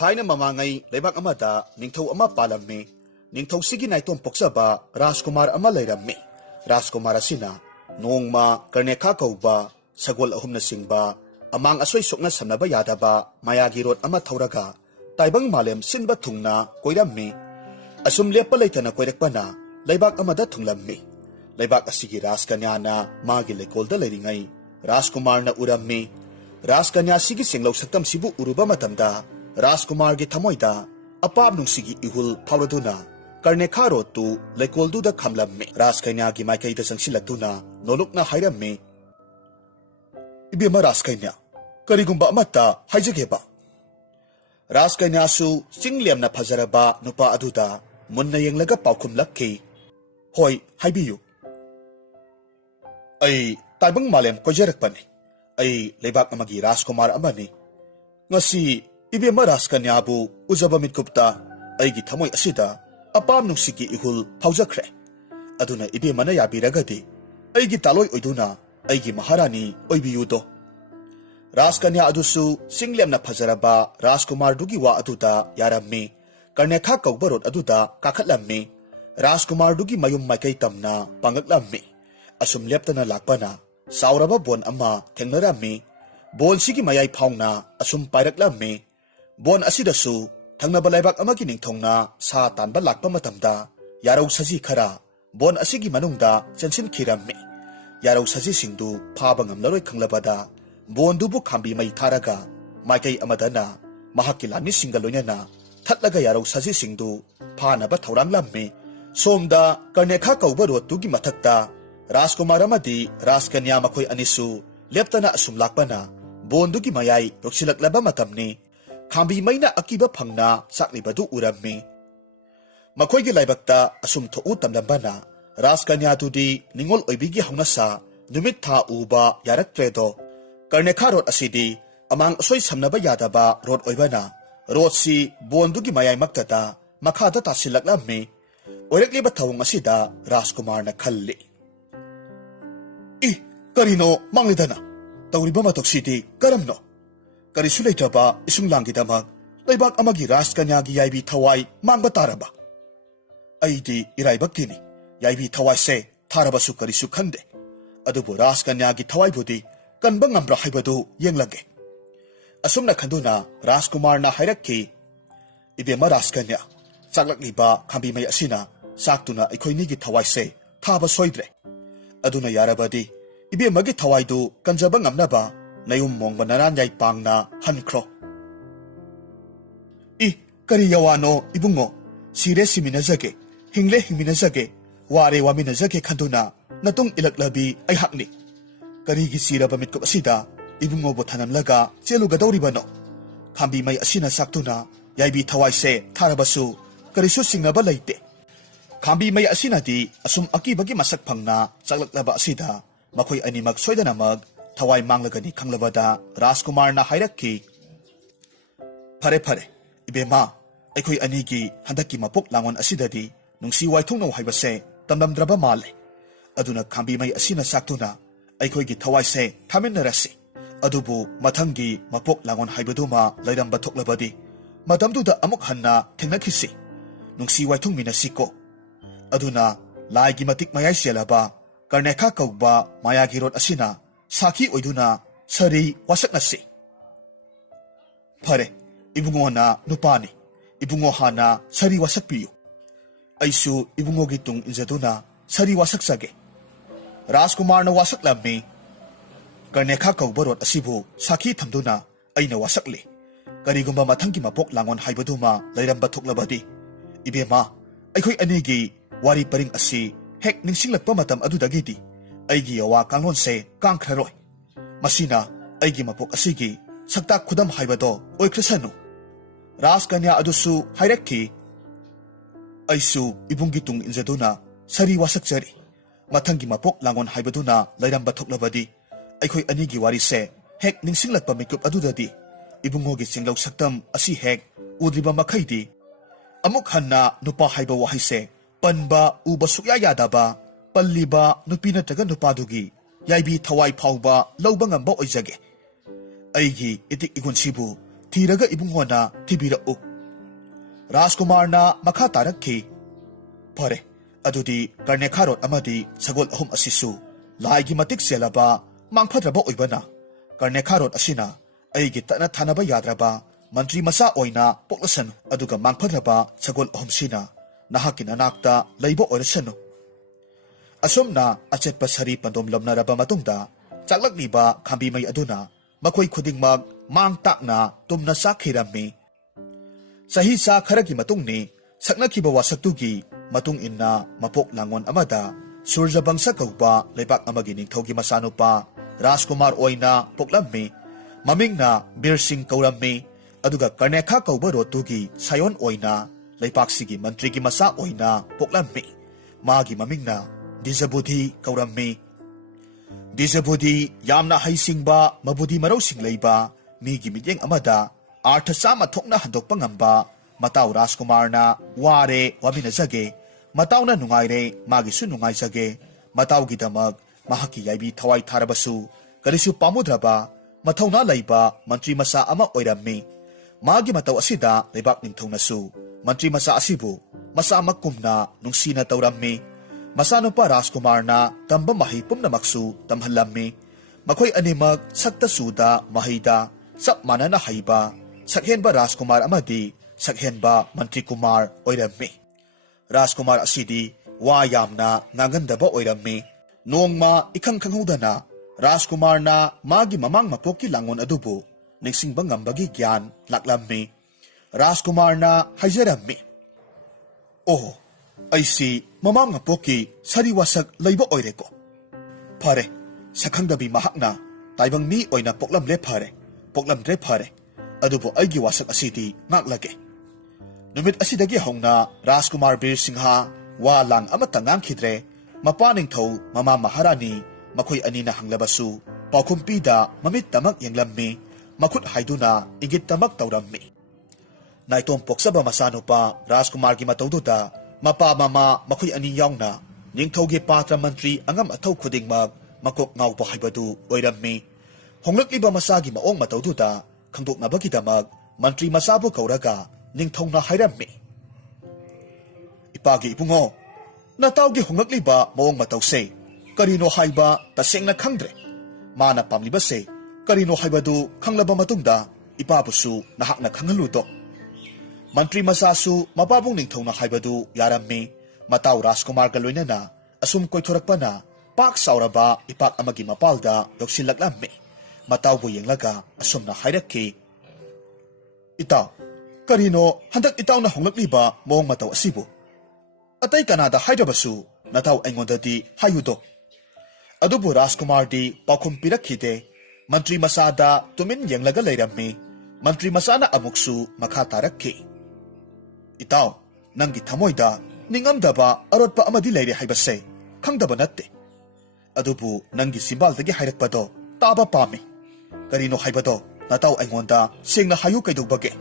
थाइना ममांगई लेबाक अमदा निंगथौ अमा पालम्मी निंगथौ सिगी नाइतोम पोक्सबा राजकुमार अमा लैरम्मी राजकुमार असिना नोंगमा कर्णेखा कौबा सगोल अहुमना सिंबा अमांग असोय सोकना समनबा यादबा मायागी रोड अमा थौरगा ताइबंग मालेम सिनबा थुंगना कोइरम्मी असुम लेप्पा लैतना कोइरकपना लेबाक अमदा थुंगलम्मी लेबाक असिगी राजकन्याना मागी लेकोलदा लैरिंगई राजकुमारना उरम्मी राजकन्या सिगी सिंगलौ सक्तम सिबु उरुबा मतमदा राजकुमार की थमोइदा अपाब नुंसिगी इहुल फावरदुना कर्णेखा रोतु लेकोलदुदा खमलम्मे राजकन्या की माइकैदा संगसिलक्तुना नोलुकना हाइरम्मे इबेमा राजकन्या करिगुंबा अमत्ता हाइजगेबा राजकन्यासु चिंगलेमना फजरबा नुपा अदुदा मुन्ना येंगलगा पाउखुम लक्की होय हाइबियु ऐ ताइबंग मालेम कोइजरकपने ऐ लेबाक अमगी राजकुमार अमनी ngasi इबेमा राजकन्याबु उजबा मिटकुप्ता ऐगी थमोय असिदा अपाम नुंसिगी इहुल फाउजख्रे अदुना इबेमाना याबिरगदि ऐगी तालोय ओइदुना ऐगी महारानी ओइबियुदो राजकन्या अदुसु सिंगलेमना फजरबा राजकुमार दुगी वा अदुदा यारम्मी कर्णेखा कौबा रोड अदुदा काखतलम्मी राजकुमार दुगी मयुम माइकै तमना पांगकलम्मी असुम लेप्तना लाकपना सावरबा बोन अमा थेंगनरम्मी बोन सिगी मयाई फाउना असुम पाइरकलम्मी बोन असिदसु थंगनबा लाइबाक अमागी निंगथौना सा तानबा लाकपा मतमदा यारौ सजी खरा बोन असिगी मनुंगदा चेंसिन खिरम्मी यारौ सजी सिंगदु फाबा ngamlaroi खंगलबदा बोनदुबु खांबी मै थारगा माइकै अमदना महाकी लामी सिंगल लोइना थतलगा यारौ सजी सिंगदु फानबा थौरांगलम्मी सोमदा कर्णेखा कौबा रोतुगी मथक्ता राजकुमार अमदी राजकन्या मखोय अनिसु लेप्तना असुम लाकपना बोनदुगी मयाई रोक्सिलक्लबा मतमनी खांबी मैना अकीबा फंगना साकलिबदु उरम्मी मखोयगी लाइबक्ता असुम थोउ तमलंबना राजकन्या तुदी निंगोल ओइबिगी हौनसा नुमित था उबा यारक्त्रेदो कर्णेखा रोड असिदी अमांग असोय समनबा यादबा रोड ओइबना रोडसी बोनदुगी मयाई मक्तदा मखादा तासिलक्लम्मी ओइरक्लिबा थौंग असिदा राजकुमारना खल्ली इ करिनो मांगलिदना तौरिबा मतोक्सिदी करमनो करिसु लेटबा इसुंग लांगिदमक लेबाक अमगी राजकन्यागी याइबी थवाई मांगबा तारबा ऐदी इराइबक्किनी याइबी थवाई से थारबसु करिसु खंदे अदुबु राजकन्यागी थवाई बुदी कनबा ngamब्रा हाइबदु येंगलगे असुमना खंदुना राजकुमारना हाइरक्की इबेमा राजकन्या चाकलक्लिबा खांबी मै असिना साक्तुना अखोइनिगी थवाई से थाबा सोइद्रे अदुना यारबदी इबेमगी थवाईदु कंजबा ngamnaba नयुम मोंगबा नरान याई पांगना हनख्रो इ करी यवानो इबुंगो सिरे सिमिनजगे हिंगले हिंमिनजगे वारे वामिनजगे खंदुना नतुंग इलक्लबी अइहाकनी करीगी सिरबा मिटकुप असिदा इबुंगो बो थनमलगा चेलुगदौरिबनो खांबी मै असिना साक्तुना याइबी थवाइसे थारबसु करिसु सिंगनबा लैते खांबी मै असिनादी असुम अकीबगी मसक फंगना चकलक्लबा असिदा मखोय अनिमक सोइदनमग थवाई मांगलगनी खंगलबदा राजकुमारना हाइरक्की फरे फरे इबेमा अखोय अनिगी हंदकी मपोक लांगोन असिददी नुंसी वाइथोंनो हाइबसे तमलमद्रबा माले अदुना खांबी मै असिना साक्तुना अखोयगी थवाइसे थामिनरसी अदुबु मथंगी मपोक लांगोन हाइबदुमा लैरंबा थोक्लबदी मतमदुदा अमुक हन्ना थेंगनखिसी नुंसी वाइथोंग मिनसिको अदुना लाइगी मतिक मयाई सेलबा कर्णेखा कौबा मायागी रोड असिना साखी ओइदुना सरी वासकनसी फरे इबुंगोना नुपानी इबुंगो हाना सरी वासकपियु ऐसु इबुंगोगी तुंग इंजदुना सरी वासकसगे राजकुमारना वासकलम्मी कर्णेखा कौबा रोड असिबु साखी थमदुना ऐना वासकले करिगुंबा मथंगी मपोक लांगोन हाइबदुमा लैरंबा थोक्लबदी इबेमा अखोय अनिगी वारी परिंग असि हेक निंसिंगलक्पा मतम अदुदगीदी ऐगी यवा कांगलोन से कांखररोय मसीना ऐगी मपोक असिगी सक्ता खुदम हाइबदो ओइख्रसनु राजकन्या अदुसु हाइरक्की ऐसु इबुंगी तुंग इंजदुना सरी वासकचरी मथंगी मपोक लांगोन हाइबदुना लैरंबा थोक्लबदी अखोय अनिगी वारी से हेक निंसिंगलक्पा मिकुप अदुददी इबुंगोगी चिंगलौ सक्तम असि हेक उद्रिबा मखैदी अमुक हन्ना नुपा हाइबा वाहिसे पनबा उबा सुक्या यादबा पल्लीबा नुपी नत्रगा नुपादुगी याइबी थवाई फाउबा लौबा ngamba ओइजगे ऐगी इतिक इगुनसिबु थीरगा इबुंगोना थिबिरउ राजकुमारना मखा तारक्खी फरे अदुदी कर्णेखारोट अमदी सगोल अहुम असिसु लाइगी मतिक सेलबा मांगफद्रबा ओइबना कर्णेखारोट असिना अइगी तना थानबा याद्रबा मंत्री मसा ओइना पोक्लसनु अदुगा मांगफद्रबा सगोल अहुमसिना नहाकी नानाक्ता लैबा ओइरसनु असोमना अचेतपा सरी पंदोम लमनरबा मतुंगदा चाकलकलिबा खांबी मई अदुना मखोई खुदिंगमक मांग ताकना तुमना साखिरम्मी सही सा खरगी मतुंगनी सकनखिबा वासक्तुगी मतुंग इन्ना मपोक लांगोन अमदा सूर्यवंश कौबा लेबाक अमगी निंगथौगी मसानुपा राजकुमार ओइना पोक्लम्मी ममिंगना बीर सिंह कौरम्मी अदुगा कर्णेखा कौबा रोतुगी सायोन ओइना लेबाकसिगी मंत्रीगी मसा ओइना पोक्लम्मी मागी ममिंगना दिजबुधी कौरम्मी दिजबुधी यामना हैसिंगबा मबुधी मरौसिंग लैबा मीगी मित्येंग अमदा अर्थ चामा थोकना हंदोकपा ngamba मताउ राजकुमारना वारे वामिनजगे मताउना नुंगाइरे मागिसु नुंगाइजगे मताउगिदमक महाकी याइबी थवाई थारबसु करिसु पामुद्रबा मथौना लैबा मंत्री मसा अमा ओइरम्मी मागी मतौ असिदा लेबाक निंथौनसु मंत्री मसा असिबु मसा मक्कुमना नुंसीना तौरम्मी मसानुपा राजकुमारना तंबा मही पुम्नमक्सु तमहल्लम्मी मखोई अनिमक सक्ता सुदा महिदा सब मानना हईबा सकहेनबा राजकुमार अमदी सकहेनबा मंत्री कुमार ओइरम्मी राजकुमार असिदी वा यामना नागंदबा ओइरम्मी नोंगमा इखंग खंगहुदना राजकुमारना मागी ममांग मपोकी लांगोन अदुबु निंगसिंगबा ngambagi ज्ञान लाक्लम्मी राजकुमारना हाइजरम्मी ओह ऐसी ममांग मपोकी सरी वासक लैबा ओइरेको फरे सखंगदबी महकना ताइबंग मी ओइना पोक्लमले फरे पोक्लमद्रे फरे अदुबु अइगी वासक असिदी ngakलगे नुमित असिदगी हौना राजकुमार बीर सिंहा वा लांग अमता ngangखिद्रे मपा निंगथौ ममा महारानी मखोई अनिना हंगलबसु पाखुमपीदा ममित तमक यंगलम्मी मखुत हाइदुना इंगित तमक तौरम्मी नाइतोम पोक्सबा मसानुपा राजकुमार की मतौदुदा मपा ममा मखोई अनी याउना निंगथौगे पात्र मंत्री अंगम अथौ खुदिंगमक मकोक ngaupa हाइबदु ओइरम्मी होंगलक्लिबा मसागी मओंग मतौदुदा खंदोकनबगिदमक मंत्री मसाबु कौरगा निंगथौना हाइरम्मी इपागी इपुंगो नताउगी होंगलक्लिबा मओंग मतौसे करिनो हाइबा तसेंगना खंद्रे माना पामलिबसे करिनो हाइबदु खंगलबा मतुंगदा इपाबुसु नहाकना खंगलुदो मंत्री मसासु मपाबुंग निंगथौना हाइबदु यारम्मी मताउ राजकुमार का लोइनना असुम कोइथोरकपना पाक साउरबा इपाक अमगी मपालदा योक्सिलक्लम्मी मताउबु येंगलगा असुमना हाइरक्की इताउ करिनो हंदक इताउना होंगलक्लिबा मोंग मतौ असिबु अतै कनादा हाइदबसु नताउ ऐंगोंददी हायुदो अदुबु राजकुमार दी पाखुम पिरक्खिदे मंत्री मसादा तुमिन येंगलगा लैरम्मी मंत्री मसाना अमुक्सु मखा तारक्खी इताउ नंगी थमोइदा निंगमदबा अरोटपा अमदी लैरे हाइबसे खंगदबा नत्ते अदुबु नंगी सिंबालदगी हाइरक्पदो ताबा पामी करिनो हाइबदो नताउ ऐंगोंदा सेंगना हायु कैदौबगे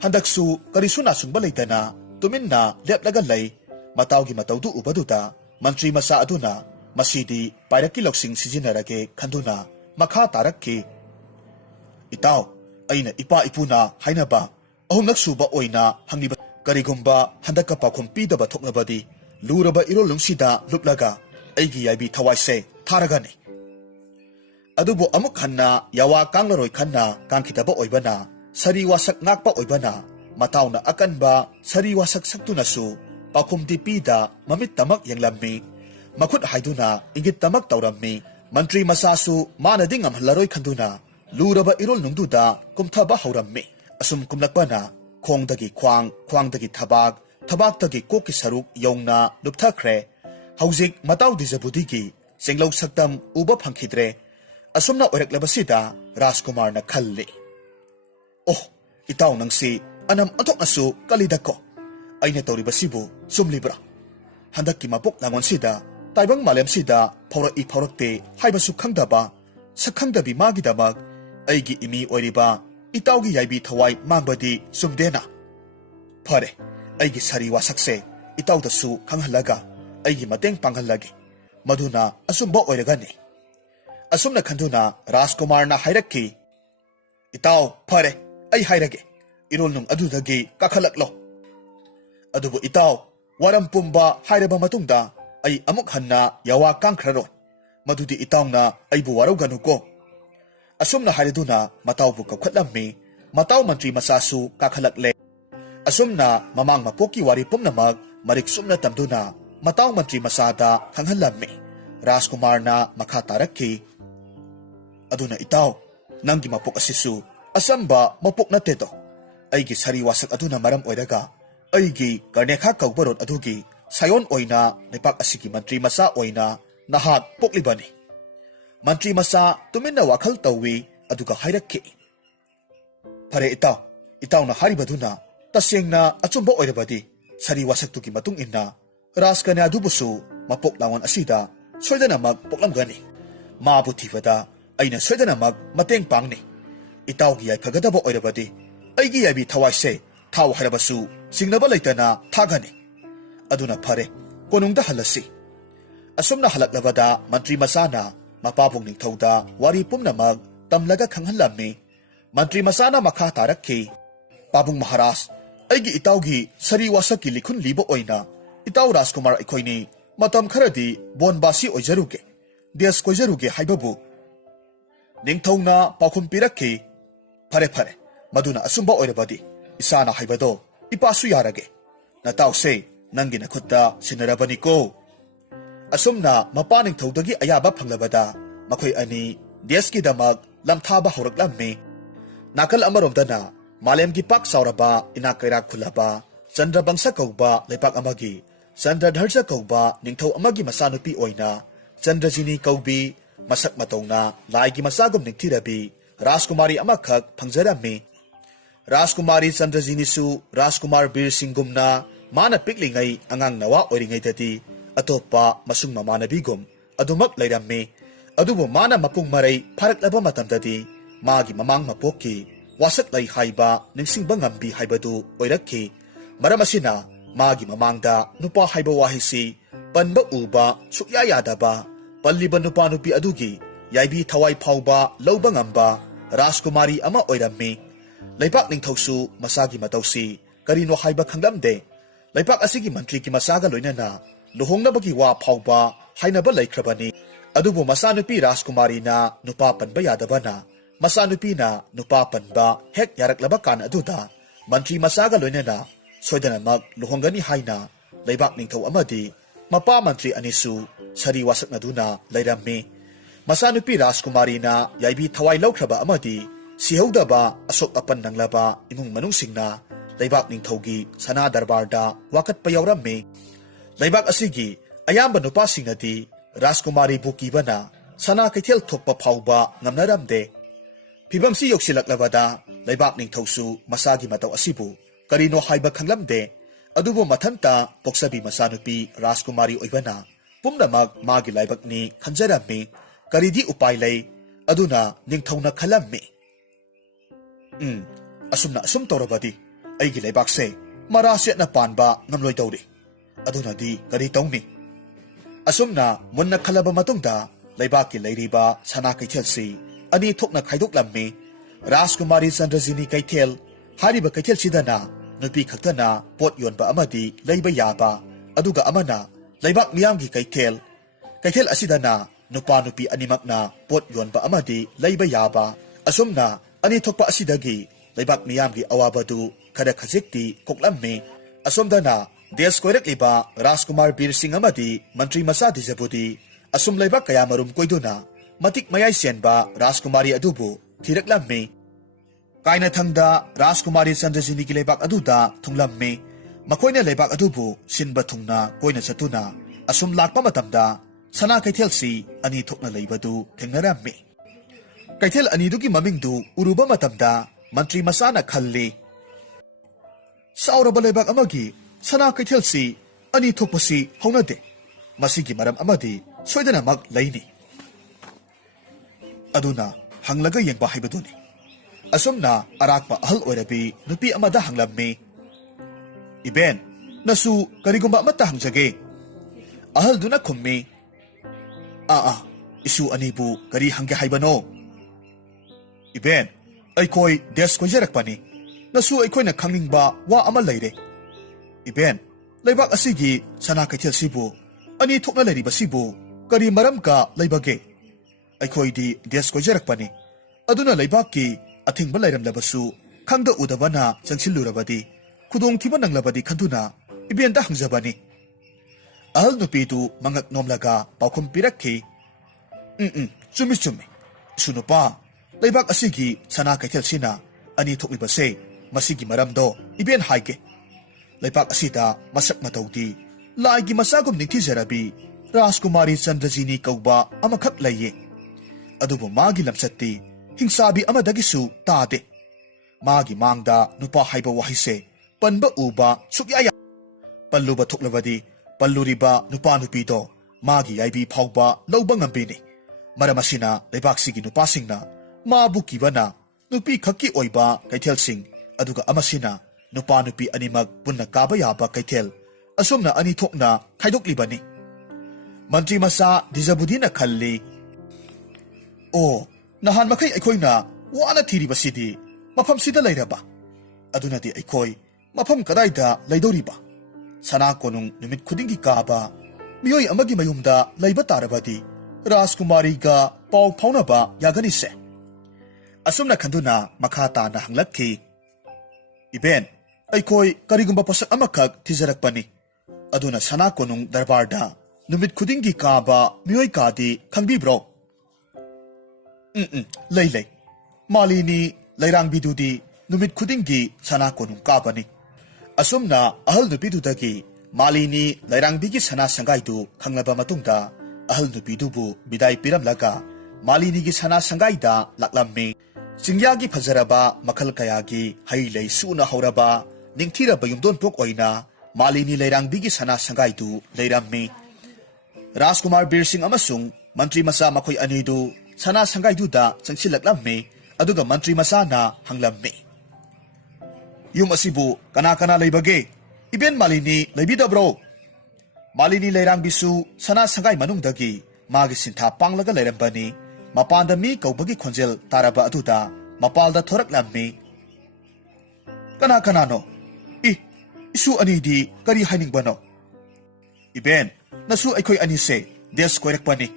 हंदकसु करिसु नासुंबा लैतना तुमिन्ना लेपलगा लै मताउगी मतौदु उबदुदा मंत्री मसा अदुना मसीदी पाइरक्की लौसिंग सिजिनरगे खंदुना मखा तारक्की इताउ अइना इपा इपुना हाइनबा अहुमनकसुबा ओइना हंगिबा करिगुंबा हंदका पाखुम पीदबा थोकनबदी लूरबा इरोलुंगसिदा लुपलगा अइगी याइबी थवाइसे थारगानि अदुबु अमुक हन्ना यावा कांगलरोय खन्ना कांखितबा ओइबना सरी वासक ngakpa ओइबना मताउना अकनबा सरी वासक सक्तुनसु पाखुमदी पीदा ममित तमक यंगलम्मी मखुत हाइदुना इंगित तमक तौरम्मी मंत्री मसासु मानदी ngamhalaroy खंदुना लूरबा इरोल नुंगदुदा कुमथबा हौरम्मी असुम कुमलकपना खोंगदगी ख्वांग ख्वांगदगी थबाक थबाकदगी कोकी सरुक यौना लुपथखरे हौजिक मताउ दिजबुदीगी सेंगलौ सक्तम उबा फंखिद्रे असुमना ओरक्लबसिदा राजकुमारना खल्ली ओह इताउ नंगसी अनम अथोकनसु कलिदको अइने तौरिबसिबु सुमलिब्रा हंदक्की मपोक लांगोनसिदा ताइबंग मालेमसिदा फौरई फौरक्ते हाइबसु खंगदबा सखंगदबी मागिदमक अइगी इमी ओइरिबा इताउगी याइबी थवाई मांगबदी सुमदेना फरे अइगी सरी वासकसे इताउदसु खंगहलगा अइगी मतेंग पांगहलगे मधुना असुमबा ओइरगनि असुमना खंदुना राजकुमारना हाइरक्की इताउ फरे ay hayrage irol nung adudagi kakhalaklo. Adubo itaw waram pumba hayraba matungda ay amuk hanna yawa kangkraron. Madudi itaw na ay buwaraw ganu ko. Asum na hariduna mataw bu kakhatlammi mataw mantri masasu kakhalakle. Asum na mamang mapoki wari pumnamag mariksum na tamduna mataw mantri masada kanghalammi. Rajkumar na makatarakki. Aduna itaw nanggi mapok asisu asamba mapok na teto. Aigi sariwasak aduna maram oiraga aigi karnekha kaubarot adugi sayon oina lepak asigi mantri masa oina nahak poklibani. Mantri masa tumin na wakal tawi aduga hayrakki. Pare itaw na haribaduna tasyeng na atsumba oirabadi sariwasak tugi matung inna raska na adubusu mapok lawan asida soydana magpoklamgani. Mabutifada ay na soydana mateng pangni. Itaw giyay kagadabo oirabadi ay giyabi tawaise taw harabasu singnaba laytana thagani. Aduna pare konungda halasi. Asum na halaklabada mantri masana mapabong ningthawda wari pumnamag tamlaga kanghalammi. Mantri masana makatarakki. Pabong maharas ay gi itaw gi sariwasaki likun libo oina itaw Rajkumar ikoyni matam kharadi bonbasi oijaruge des koijaruge haibabu ningthawna paukhum pirakki. Pare maduna asumba oirabadi isana haibado ipasu yarage natawse nangi nakhutta sinarabani ko. Asumna mapaning thawdagi ayaba phanglabada makhoi ani deski damak lamthaba horaklammi. Nakal amaromdana malemgi pak sauraba inakairak khulaba Chandrabangsa kauba leipak amagi Chandradharja kauba ningthaw amagi masanupi oina Chandrajini kaubi masak matongna laigi masagom ningthirabi Rajkumari amakhak phangjarami. Rajkumari Chandrajini su Rajkumar Bir Singhgumna mana piklingai angang nawa oiringai dadi atopa masung mamanabigum adumak lairammi. Adubu mana mapung maray pharaklaba matamdadi magi mamang mapoki wasak lai haiba ningsingba ngambi haibadu oirakki. Maram asina magi mamangda nupa haiba wahisi panba uba sukya yadaba palliba nupa nupi adugi yaibi thawai phauba lauba ngamba Rajkumari ama oirammi. Leipak ningthawsu masagi matawsi karino haiba khanglamde. Leipak asigi mantri ki masaga loinana luhongnabagi wa phauba hainaba laikhrabani. Adubu masanupi Rajkumari na nupa panba yadabana masanupi na nupa panba hek yaraklaba kan aduda mantri masaga loinana soidana mag luhonggani haina leibak ningthaw amadi mapa mantri anisu sariwasak naduna lairammi. Masanupi Rajkumari na yaibi thawai laukraba amadi sihawdaba asok apan nanglaba imung manungsingna leibak ningthawgi sana darbarda wakatpa yawrammi. Leibak asigi ayamba nupasingnadi Rajkumari bukibana sana kaithel thokpa phauba ngamnaramde. Phibamsi yoksilaklabada leibak ningthawsu masagi mataw asibu karino haiba khanglamde. Adubo mathanta poksabi masanupi Rajkumari oibana pumnamag magi laibakni khanjarammi. Karidi upay lay aduna ningthawna khalammi. Asum tawrabadi aigi laibakse maraset na panba ngamloy tawri. Aduna di kari tawni. Asumna munna khalaba matungda laibaki layriba sana kaithelsi ani thokna khaidoklammi. Rajkumari Chandrajini kaithel hariba kaithel sidana nupi khaktana pot yonba amadi layba yaba aduga amana laibak miyamgi kaithel asidana nupa nupi animakna pot yonba amadi layba yaba. Asumna ani thokpa asidagi laibak miyamgi awabadu khara khajikti koklammi. Asumdana des koirakliba Rajkumar Bir Singh amadi mantri masa dijabudi asum laibak kaya marum koiduna matik mayai senba Rajkumari adubu thiraklammi. Kaina thangda Rajkumari Chandrajini ki laibak aduda thunglammi. Makoina laibak adubu sinba thungna koina chatuna asum lakpa matamda sana kaithelsi ani thokna leibadu thengnarammi. Kaithel anidugi mamingdu uruba matamda mantri masana khalli sauraba leibak amagi sana kaithelsi ani thokpasi haunade. Masigi maram amadi soidana mag laini. Aduna hanglaga yengba haibaduni. Asumna arakpa ahal oirabi nupi amada hanglammi. Iben nasu karigumba amata hangjage. Ahal duna khummi. Isu anibu kari hangge haibano. Iben ꯑꯩꯈꯣꯏ days ꯀꯣꯏꯖꯔꯛꯄꯅꯤ ꯅꯁꯨ ꯑꯩꯈꯣꯏꯅ ꯈꯪꯅꯤꯡꯕ ꯋꯥ ꯑꯃ ꯂꯩꯔꯦ ꯏꯕꯦꯟ ꯂꯩꯕꯥꯛ ꯑꯁꯤꯒꯤ ꯁꯅꯥ ꯀꯩꯊꯦꯜꯁꯤꯕꯨ ꯑꯅꯤ ꯊꯣꯛꯅ ꯂꯩꯔꯤꯕꯁꯤꯕꯨ ꯀꯔꯤ ꯃꯔꯝꯀ ꯂꯩꯕꯒꯦ ꯑꯩꯈꯣꯏꯗꯤ ꯗꯦꯁ ꯀꯣꯏꯖꯔꯛꯄꯅꯤ ꯑꯗꯨꯅ ꯂꯩꯕꯥꯛꯀꯤ ꯑꯊꯤꯡꯕ ꯂꯩꯔꯝꯂꯕꯁꯨ ꯈꯪꯗ ꯎꯗꯕꯅ ꯆꯪꯁꯤꯜꯂꯨꯔꯕꯗꯤ ꯈꯨꯗꯣꯡꯊꯤꯕ ꯅꯪꯂꯕꯗꯤ ꯈꯟꯗꯨꯅ ꯏꯕꯦꯟꯗ ꯍꯪꯖꯕꯅꯤ ꯑꯍꯜ ꯅꯨꯄꯤꯗꯨ ꯃꯉꯛ ꯅꯣꯝꯂꯒ ꯄꯥꯎꯈꯨꯝ ꯄꯤꯔꯛꯈꯤ ꯆꯨꯝꯃꯤ ꯆꯨꯝꯃꯤ ꯏꯁꯨ ꯅꯨꯄꯥ ꯂꯩꯕꯥꯛ ꯑꯁꯤꯒꯤ ꯁꯅꯥ ꯀꯩꯊꯦꯜꯁꯤꯅ ꯑꯅꯤ ꯊꯣꯛꯂꯤꯕꯁꯦ ꯃꯁꯤꯒꯤ ꯃꯔꯝꯗꯣ ꯏꯕꯦꯟ ꯍꯥꯏꯒꯦ ꯂꯩꯕꯥꯛ ꯑꯁꯤꯗ ꯃꯁꯛ ꯃꯇꯧꯗꯤ ꯂꯥꯏꯒꯤ ꯃꯆꯥꯒꯨꯝ ꯅꯤꯡꯊꯤꯖꯔꯕꯤ ꯔꯥꯖꯀꯨꯃꯥꯔꯤ ꯆꯟꯗ꯭ꯔꯖꯤꯅꯤ ꯀꯧꯕ ꯑꯃꯈꯛ ꯂꯩꯌꯦ ꯑꯗꯨꯕꯨ ꯃꯥꯒꯤ ꯂꯝꯆꯠꯇꯤ ꯍꯤꯡꯁꯥꯕꯤ ꯑꯃꯗꯒꯤꯁꯨ ꯇꯥꯗꯦ ꯃꯥꯒꯤ ꯃꯥꯡꯗ ꯅꯨꯄꯥ ꯍꯥꯏꯕ ꯋꯥꯍꯩꯁꯦ ꯄꯟꯕ ꯎꯕ ꯁꯨꯛꯌꯥ ꯄꯜꯂꯨꯕ ꯊꯣꯛꯂꯕꯗꯤ ꯄꯜꯂꯨꯔꯤꯕ ꯅꯨꯄꯥ ꯅꯨꯄꯤꯗꯣ ꯃꯥꯒꯤ ꯌꯥꯏꯕꯤ ꯐꯥꯎꯕ ꯂꯧꯕ ꯉꯝꯕꯤꯅꯤ ꯃꯔꯝ ꯑꯁꯤꯅ ꯂꯩꯕꯥꯛꯁꯤꯒꯤ ꯅꯨꯄꯥꯁꯤꯡꯅ ꯃꯥꯕꯨ ꯀꯤꯕꯅ ꯅꯨꯄꯤ ꯈꯛꯀꯤ ꯑꯣꯏꯕ ꯀꯩꯊꯦꯜꯁꯤꯡ ꯑꯗꯨꯒ ꯑꯃꯁꯤꯅ ꯅꯨꯄꯥ ꯅꯨꯄꯤ ꯑꯅꯤꯃꯛ ꯄꯨꯟꯅ ꯀꯥꯕ ꯌꯥꯕ ꯀꯩꯊꯦꯜ ꯑꯁꯨꯝꯅ ꯑꯅꯤ ꯊꯣꯛꯅ ꯈꯥꯏꯗꯣꯛꯂꯤꯕꯅꯤ ꯃꯟꯇ꯭ꯔꯤ ꯃꯆꯥ ꯗꯤꯖꯕꯨꯗꯤꯅ ꯈꯜꯂꯤ ꯑꯣ ꯅꯍꯥꯟ ꯃꯈꯩ ꯑꯩꯈꯣꯏꯅ ꯋꯥꯅ ꯊꯤꯔꯤꯕꯁꯤꯗꯤ ꯃꯐꯝꯁꯤꯗ ꯂꯩꯔꯕ ꯑꯗꯨꯅꯗꯤ ꯑꯩꯈꯣꯏ ꯃꯐꯝ ꯀꯗꯥꯏꯗ ꯂꯩꯗꯧꯔꯤꯕ ꯁꯅꯥ ꯀꯣꯅꯨꯡ ꯅꯨꯃꯤꯠ ꯈꯨꯗꯤꯡꯒꯤ ꯀꯥꯕ ꯃꯤꯑꯣꯏ ꯑꯃꯒꯤ ꯃꯌꯨꯝꯗ ꯂꯩꯕ ꯇꯥꯔꯕꯗꯤ ꯔꯥꯖꯀꯨꯃꯥꯔꯤꯒ ꯄꯥꯎ ꯐꯥꯎꯅꯕ ꯌꯥꯒꯅꯤꯁꯦ ꯑꯁꯨꯝꯅ ꯈꯟꯗꯨꯅ ꯃꯈꯥ ꯇꯥꯅ ꯍꯪꯂꯛꯈꯤ ꯏꯕꯦꯟ ꯑꯩꯈꯣꯏ ꯀꯔꯤꯒꯨꯝꯕ ꯄꯣꯠꯁꯛ ꯑꯃꯈꯛ ꯊꯤꯖꯔꯛꯄꯅꯤ ꯑꯗꯨꯅ ꯁꯅꯥ ꯀꯣꯅꯨꯡ ꯗꯔꯕꯥꯔꯗ ꯅꯨꯃꯤꯠ ꯈꯨꯗꯤꯡꯒꯤ ꯀꯥꯕ ꯃꯤꯑꯣꯏ ꯀꯥꯗꯤ ꯈꯪꯕꯤꯕ꯭ꯔꯣ ꯂꯩ ꯂꯩ ꯃꯥꯂꯤꯅꯤ ꯂꯩꯔꯥꯡꯕꯤꯗꯨꯗꯤ ꯅꯨꯃꯤꯠ ꯈꯨꯗꯤꯡꯒꯤ ꯁꯅꯥ ꯀꯣꯅꯨꯡ ꯀꯥꯕꯅꯤ ꯑꯁꯨꯝꯅ ꯑꯍꯜ ꯅꯨꯄꯤꯗꯨꯗꯒꯤ ꯃꯥꯂꯤꯅꯤ ꯂꯩꯔꯥꯡꯕꯤꯒꯤ ꯁꯅꯥ ꯁꯪꯒꯥꯏꯗꯨ ꯈꯪꯂꯕ ꯃꯇꯨꯡꯗ ꯑꯍꯜ ꯅꯨꯄꯤꯗꯨꯕꯨ ꯕꯤꯗꯥꯏ ꯄꯤꯔꯝꯂꯒ ꯃꯥꯂꯤꯅꯤꯒꯤ ꯁꯅꯥ ꯁꯪꯒꯥꯏꯗ ꯂꯥꯛꯂꯝꯃꯤ ꯆꯤꯡꯌꯥꯒꯤ ꯐꯖꯔꯕ ꯃꯈꯜ ꯀꯌꯥꯒꯤ ꯍꯩ ꯂꯩ ꯁꯨꯅ ꯍꯧꯔꯕ ꯅꯤꯡꯊꯤꯔꯕ ꯌꯨꯝꯗꯣꯟꯄꯣꯛ ꯑꯣꯏꯅ ꯃꯥꯂꯤꯅꯤ ꯂꯩꯔꯥꯡꯕꯤꯒꯤ ꯁꯅꯥ ꯁꯪꯒꯥꯏꯗꯨ ꯂꯩꯔꯝꯃꯤ ꯔꯥꯖꯀꯨꯃꯥꯔ ꯕꯤꯔ ꯁꯤꯡ ꯑꯃꯁꯨꯡ ꯃꯟꯇ꯭ꯔꯤ ꯃꯆꯥ ꯃꯈꯣꯏ ꯑꯅꯤꯗꯨ ꯁꯅꯥ ꯁꯪꯒꯥꯏꯗꯨꯗ ꯆꯪꯁꯤꯜꯂꯛꯂꯝꯃꯤ ꯑꯗꯨꯒ ꯃꯟꯇ꯭ꯔꯤ ꯃꯆꯥꯅ ꯍꯪꯂꯝꯃꯤ ꯌꯨꯝ ꯑꯁꯤꯕꯨ ꯀꯅꯥ ꯀꯅꯥ ꯂꯩꯕꯒꯦ ꯏꯕꯦꯟ ꯃꯥꯂꯤꯅꯤ ꯂꯩꯕꯤꯗꯕ꯭ꯔꯣ ꯃꯥꯂꯤꯅꯤ ꯂꯩꯔꯥꯡꯕꯤꯁꯨ ꯁꯅꯥ ꯁꯪꯒꯥꯏ ꯃꯅꯨꯡꯗꯒꯤ ꯃꯥꯒꯤ ꯁꯤꯟꯊꯥ ꯄꯥꯡꯂꯒ ꯂꯩꯔꯝꯕꯅꯤ ꯃꯄꯥꯟꯗ ꯃꯤ ꯀꯧꯕꯒꯤ ꯈꯣꯟꯖꯦꯜ ꯇꯥꯔꯕ ꯑꯗꯨꯗ ꯃꯄꯥꯜꯗ ꯊꯣꯔꯛꯂꯝꯃꯤ ꯀꯅꯥ ꯀꯅꯥꯅꯣ ꯏꯁꯨ ꯑꯅꯤꯗꯤ ꯀꯔꯤ ꯍꯥꯏꯅꯤꯡꯕꯅꯣ ꯏꯕꯦꯟ ꯅꯁꯨ ꯑꯩꯈꯣꯏ ꯑꯅꯤꯁꯦ ꯗꯦꯁ ꯀꯣꯏꯔꯛꯄꯅꯤ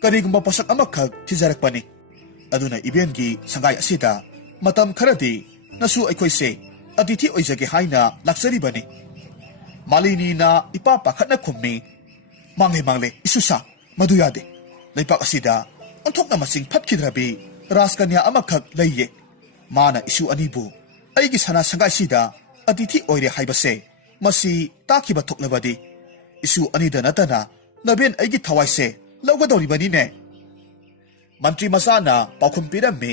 ꯀꯔꯤꯒꯨꯝꯕ ꯄꯣꯠꯁꯛ ꯑꯃꯈꯛ ꯊꯤꯖꯔꯛꯄꯅꯤ ꯑꯗꯨꯅ ꯏꯕꯦꯟꯒꯤ ꯁꯪꯒꯥꯏ ꯑꯁꯤꯗ ꯃꯇꯝ ꯈꯔꯗꯤ ꯅꯁꯨ ꯑꯩꯈꯣꯏꯁꯦ ꯑतिथꯤ ꯑꯣꯏꯖꯒꯦ ꯍꯥꯏꯅ ꯂꯥꯛꯆꯔꯤꯕꯅꯤ ꯃꯥꯂꯤꯅꯤꯅ ꯏꯄꯥ ꯄꯥꯈꯠꯅ ꯈꯨꯝꯃꯤ ꯃꯥꯡꯂꯦ ꯏꯁꯨꯁꯥ ꯃꯗꯨ ꯌꯥꯗꯦ ꯂꯩꯄꯥꯛ ꯑꯁꯤꯗ ꯑꯣꯟꯊꯣꯛꯅ ꯃꯁꯤꯡ ꯐꯠꯈꯤꯗ꯭ꯔꯕꯤ ꯔꯥꯖꯀꯟꯌꯥ ꯑꯃꯈꯛ ꯂꯩꯌꯦ ꯃꯥꯅ ꯏꯁꯨ ꯑꯅꯤꯕꯨ ꯑꯩꯒꯤ ꯁꯅꯥ ꯁꯪꯒꯥꯏꯁꯤꯗ ꯑतिथꯤ ꯑꯣꯏꯔꯦ ꯍꯥꯏꯕꯁꯦ ꯃꯁꯤ ꯇꯥꯈꯤꯕ ꯊꯣꯛꯂꯕꯗꯤ ꯏꯁꯨ ꯑꯅꯤꯗ ꯅꯠꯇꯅ ꯅꯕꯦꯟ ꯑꯩꯒꯤ ꯊꯋꯥꯏꯁꯦ ꯂꯧꯒꯗꯧꯔꯤꯕꯅꯤꯅꯦ ꯃꯟꯇ꯭ꯔꯤ ꯃꯆꯥꯅ ꯄꯥꯎꯈꯨꯝ ꯄꯤꯔꯝꯃꯤ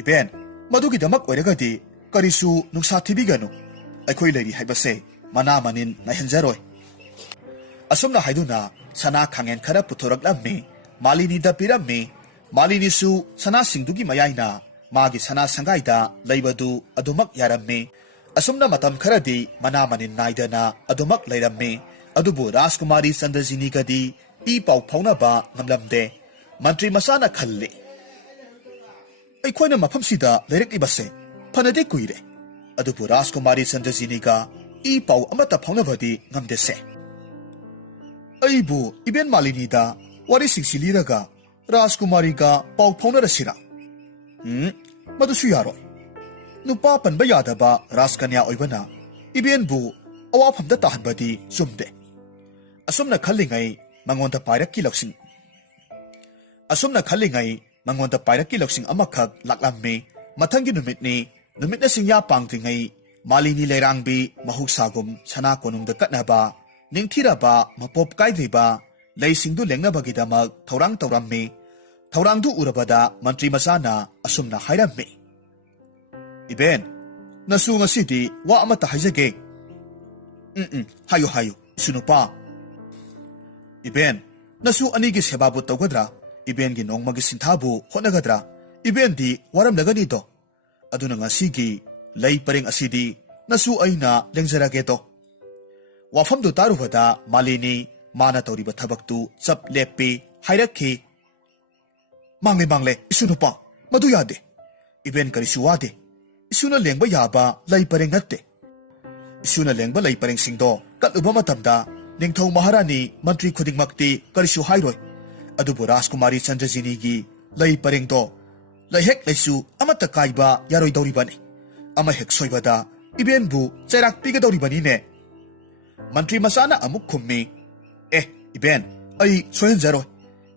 ꯏꯕꯦꯟ ꯃꯗꯨꯒꯤꯗꯃꯛ ꯑꯣꯏꯔꯒꯗꯤ ꯀꯔꯤꯁꯨ ꯅꯨꯡꯁꯥ ꯊꯤꯕꯤꯒꯅꯨ ꯑꯩꯈꯣꯏ ꯂꯩꯔꯤ ꯍꯥꯏꯕꯁꯦ ꯃꯅꯥ ꯃꯅꯤꯟ ꯅꯥꯏꯍꯟꯖꯔꯣꯏ ꯑꯁꯨꯝꯅ ꯍꯥꯏꯗꯨꯅ ꯁꯅꯥ ꯈꯥꯡꯉꯦꯟ ꯈꯔ ꯄꯨꯊꯣꯔꯛꯂꯝꯃꯤ ꯃꯥꯂꯤꯅꯤꯗ ꯄꯤꯔꯝꯃꯤ ꯃꯥꯂꯤꯅꯤꯁꯨ ꯁꯅꯥꯁꯤꯡꯗꯨꯒꯤ ꯃꯌꯥꯏꯅ ꯃꯥꯒꯤ ꯁꯅꯥ ꯁꯪꯒꯥꯏꯗ ꯂꯩꯕꯗꯨ ꯑꯗꯨꯃꯛ ꯌꯥꯔꯝꯃꯤ ꯑꯁꯨꯝꯅ ꯃꯇꯝ ꯈꯔꯗꯤ ꯃꯅꯥ ꯃꯅꯤꯟ नाइदना अदुमक लेरम्मी अदुबु राजकुमारी चंद्रजिनीगदी ई पाउ फाउनबा ngमलमदे मंत्री मसाना खल्ले अखोइना मफमसिदा लेरक्लिबसे फनदे कुइरे अदुबु राजकुमारी चंद्रजिनीगा ई पाउ अमता फाउनबदी ngमदेसे अइबु इबेन मालिनीदा वारी सिंसिलीरगा राजकुमारीगा पाउ फाउनरसिरा मदुसु यारोय नुपा पनबा यादबा राजकन्या ओइबना इबेनबु अवाफमदा ताहनबदी चुमदे असुमना खल्लिङै मंगोंदा पाइरक्की लौसिंग अमखक लाक्लाम्मे मथंगी नुमितनी नुमितना सिंया पांगद्रिङै मालिनी लेरांगबी महुसागुम सना कोनुंगदा कटनबा निंगथिरबा मपोप काइद्रिबा लैसिंगदु लेंगनबगीदमक थौरांग तौरम्मे थौरांगदु उरबदा मंत्री मसाना असुमना हाइरम्मे इबेन नसु ngasidi wa amata haijage hayu sunupa इबेन नसु अनिगी सेबाबु तौगद्रा इबेन गी नोंगमगी सिंथाबु होनगद्रा इबेन दी वारम लगनी दो अदुना ngasiगी लई परिंग असिदी नसु अइना लेंजरागे दो वाफम दु तारुबदा मालिनी माना तौरिबा थबक्तु चप लेपी हाइरखी मांगले इसुनुपा मदु यादे Iben karisu wade. Isuna lengba yaba lay pareng natte. Isuna lengba lay pareng singdo katluba matamda Ningthong Maharani Mantri Khudingmakti karisu hairoi. Adubu Rajkumari Chandrajini gi lay pareng do layhek laysu amata kaiba yaroi dauribani. Ama hek soibada Iben bu chairak piga dauribani ne. Mantri masana amuk khummi. Iben, ay soyan zaro.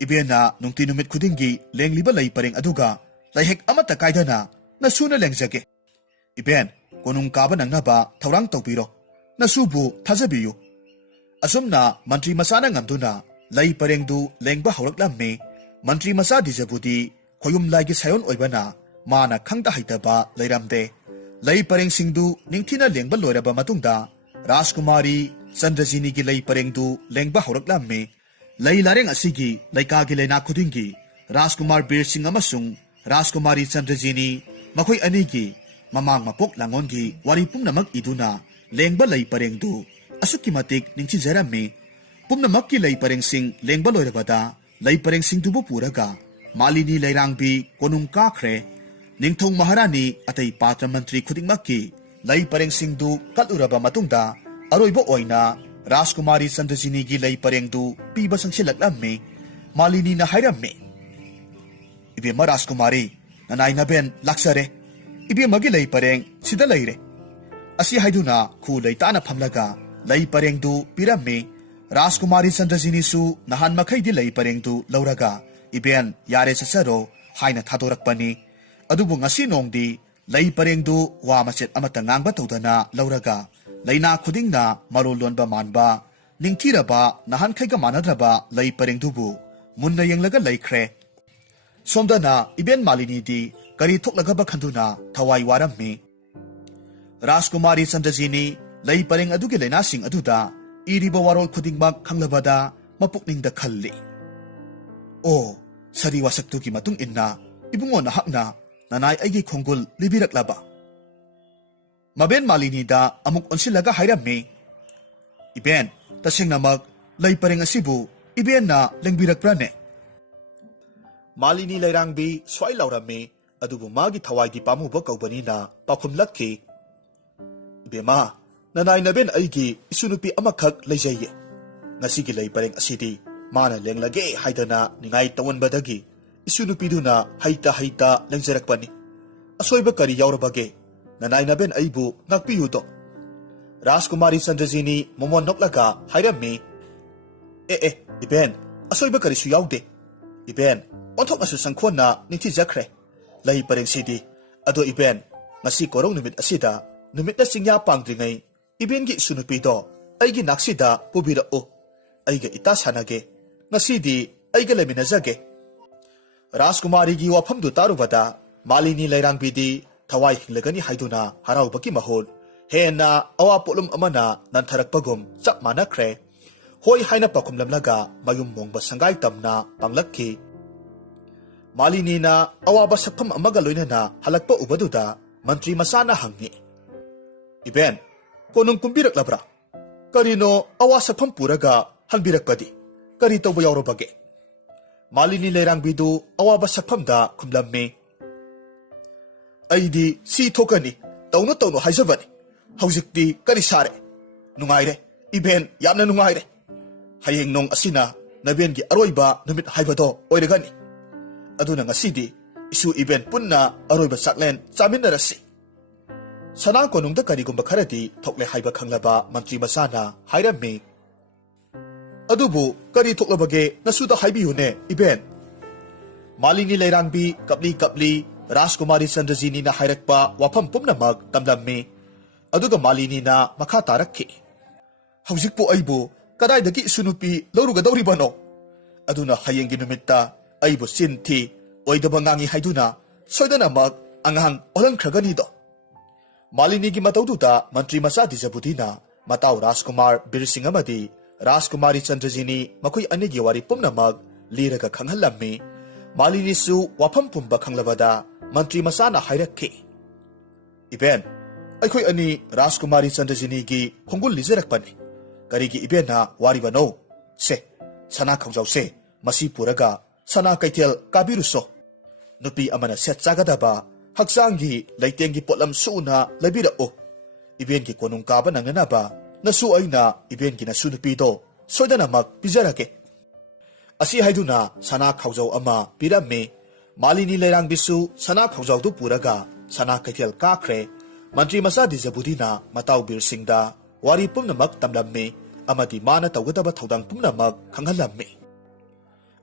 Iben na nungti numit khudingi lengliba lay pareng aduga layhek amata kaida na nasuna lengjage. Iben, konung kaba nang naba taurang tawpiro. Nasubu thazabiyu. Asumna Mantri masana ngamduna lay pareng du lengba haurak lamme. Mantri masa dijabudi khoyum laigi sayon oibana mana khangda haitaba layramde. Lay pareng singdu ningthina lengba loiraba matungda Rajkumari Chandrajini gi lay pareng du lengba haurak lamme. Lay lareng asigi laykagi layna khudingi Rajkumar Bir Singh amasung Rajkumari Chandrajini makhoi anigi mamang mapok langongi wari pumnamak iduna lengba lay pareng du asuki matik ningchijaramme. Pumnamak ki lay pareng sing lengba loirabada lay pareng sing dubu puraga Malini layrangbi konung kakhre. Ningthong Maharani atay patra mantri khudingmakki lay pareng sing du kaluraba matungda aroiba oina Rajkumari Chandrajini gi lay pareng du piba sangsilaglamme. Malini na hayramme. Ibema Rajkumari nanay na ben laksare. Ibema gi lay pareng sida layre. Asi haiduna khu lay tana phamlaga lay pareng du piramme. Rajkumari Chandrajini su nahan makai di lay pareng du lauraga Iben yare sasaro haina thadorakpani. Adubu ngasi nongdi lay pareng du wa machet amata ngangba tawdana lauraga layna khudingna marulonba manba ningthiraba nahan khaiga manadraba lay pareng dubu munna yenglaga laykhre. Somdana Iben Malini di kari thoklaga bakhanduna thawai warammi. Rajkumari Chandrajini lay pareng adugi layna sing aduda iriba warol khudingmak khanglabada mapukningda khalli. Sari wasaktuki matung inna ibungo na hakna nanay aigi khonggul libiraklaba. Maben Malini da amuk onsilaga hayramme. Iben, tasing namag lay pareng asibu Iben na lengbirakprane. Malini layrangbi swai lauramme adubu magi thawai di pamuba kaubani na pakhumlakki. Ibema, nanay na ben aigi isunupi amakhak layjaye. Ngasigi lay pareng asidi mana lenglage haidana ningay tawanbadagi isunupiduna haita lengjarakpani. Asoiba kari yaurabage nanay na ben aibu nakpiyudo. Rajkumari Chandrajini momon noklaga hayramme. Iben, asoiba kari su yaude. Iben, ontok asu sangkhon na ningti jakre. Lay pareng sidi. Ado Iben, ngasi korong numit asida, numit na singya pangdringay, Iben gi sunupido, ay gi naksida pubira o. Ay ga itasanage, ngasidi ay ga laminazage. Rajkumari gi wafam du tarubada, Malini layrangbi thawai hinglagani haiduna haraubaki mahol. Hena awa pulum amana nantharakpagum chap manakre. Hoi haina pakumlamlaga mayum mongba sangay tamna panglakki. Malini na awaba sakpam amaga loinana halakpa ubaduda mantri masana hangi. Iben, konung kumbirak labra. Karino awa sakpam puraga halbirakpadi. Kari tawba yaurobage. Malini layrangbidu awaba sakpamda kumlamme. Aidi si thokani tawno haizabani. Haujikti kari sare. Nungaire. Iben yamna nungaire. Hayeng nong asina naben gi aroiba numit haibado oiragani. Aduna ngasidi isu Iben punna aroiba saklen chaminarasi. Sanang konungda karigumba kharadi thokle haiba khanglaba mantri masana hairamme. Adubu kari thoklabage nasuda haibiyune Iben. Malini layrangbi kapli Rajkumari Chandrajini na hayrakpa wafam pumnamag tamlamme. Aduga Malini na makha tarakki. Haujikpo aibu kadaidagi sunupi laurugadawribano. Aduna hayenggi numitta aibu sinthi oidaba ngangi haiduna soidanamag anghang olankhragani-do. Malini gi mataududa mantri masa dijabudina matau Rajkumar Bir Singh amadi Rajkumari Chandrajini makoi anigi wari pumnamag liraga khanghallamme. Malini su wafam pumba khanglabada mantri masana hayrakki. Iben, aikhoi ani Rajkumari Chandrajini gi khonggul lijarakpani. Karigi Iben na waribano. Se, sana khawjaw se, masi puraga, sana kaitel kabiruso. Nupi amana set chagadaba, haksangi leitengi potlam suuna labirao. Iben ki konung kaba nanganaba nasu aina iben ki nasu nupido soidanamak pijarake. Asi haiduna sana khawjaw ama piramme malini leirang bisu sana khawjaw du puraga sana kaithel kakre mantri masa dijabudina mataw bir singda wari pumnamak tamlamme amadi mana tawgadaba thaudang pumnamak khanghallamme.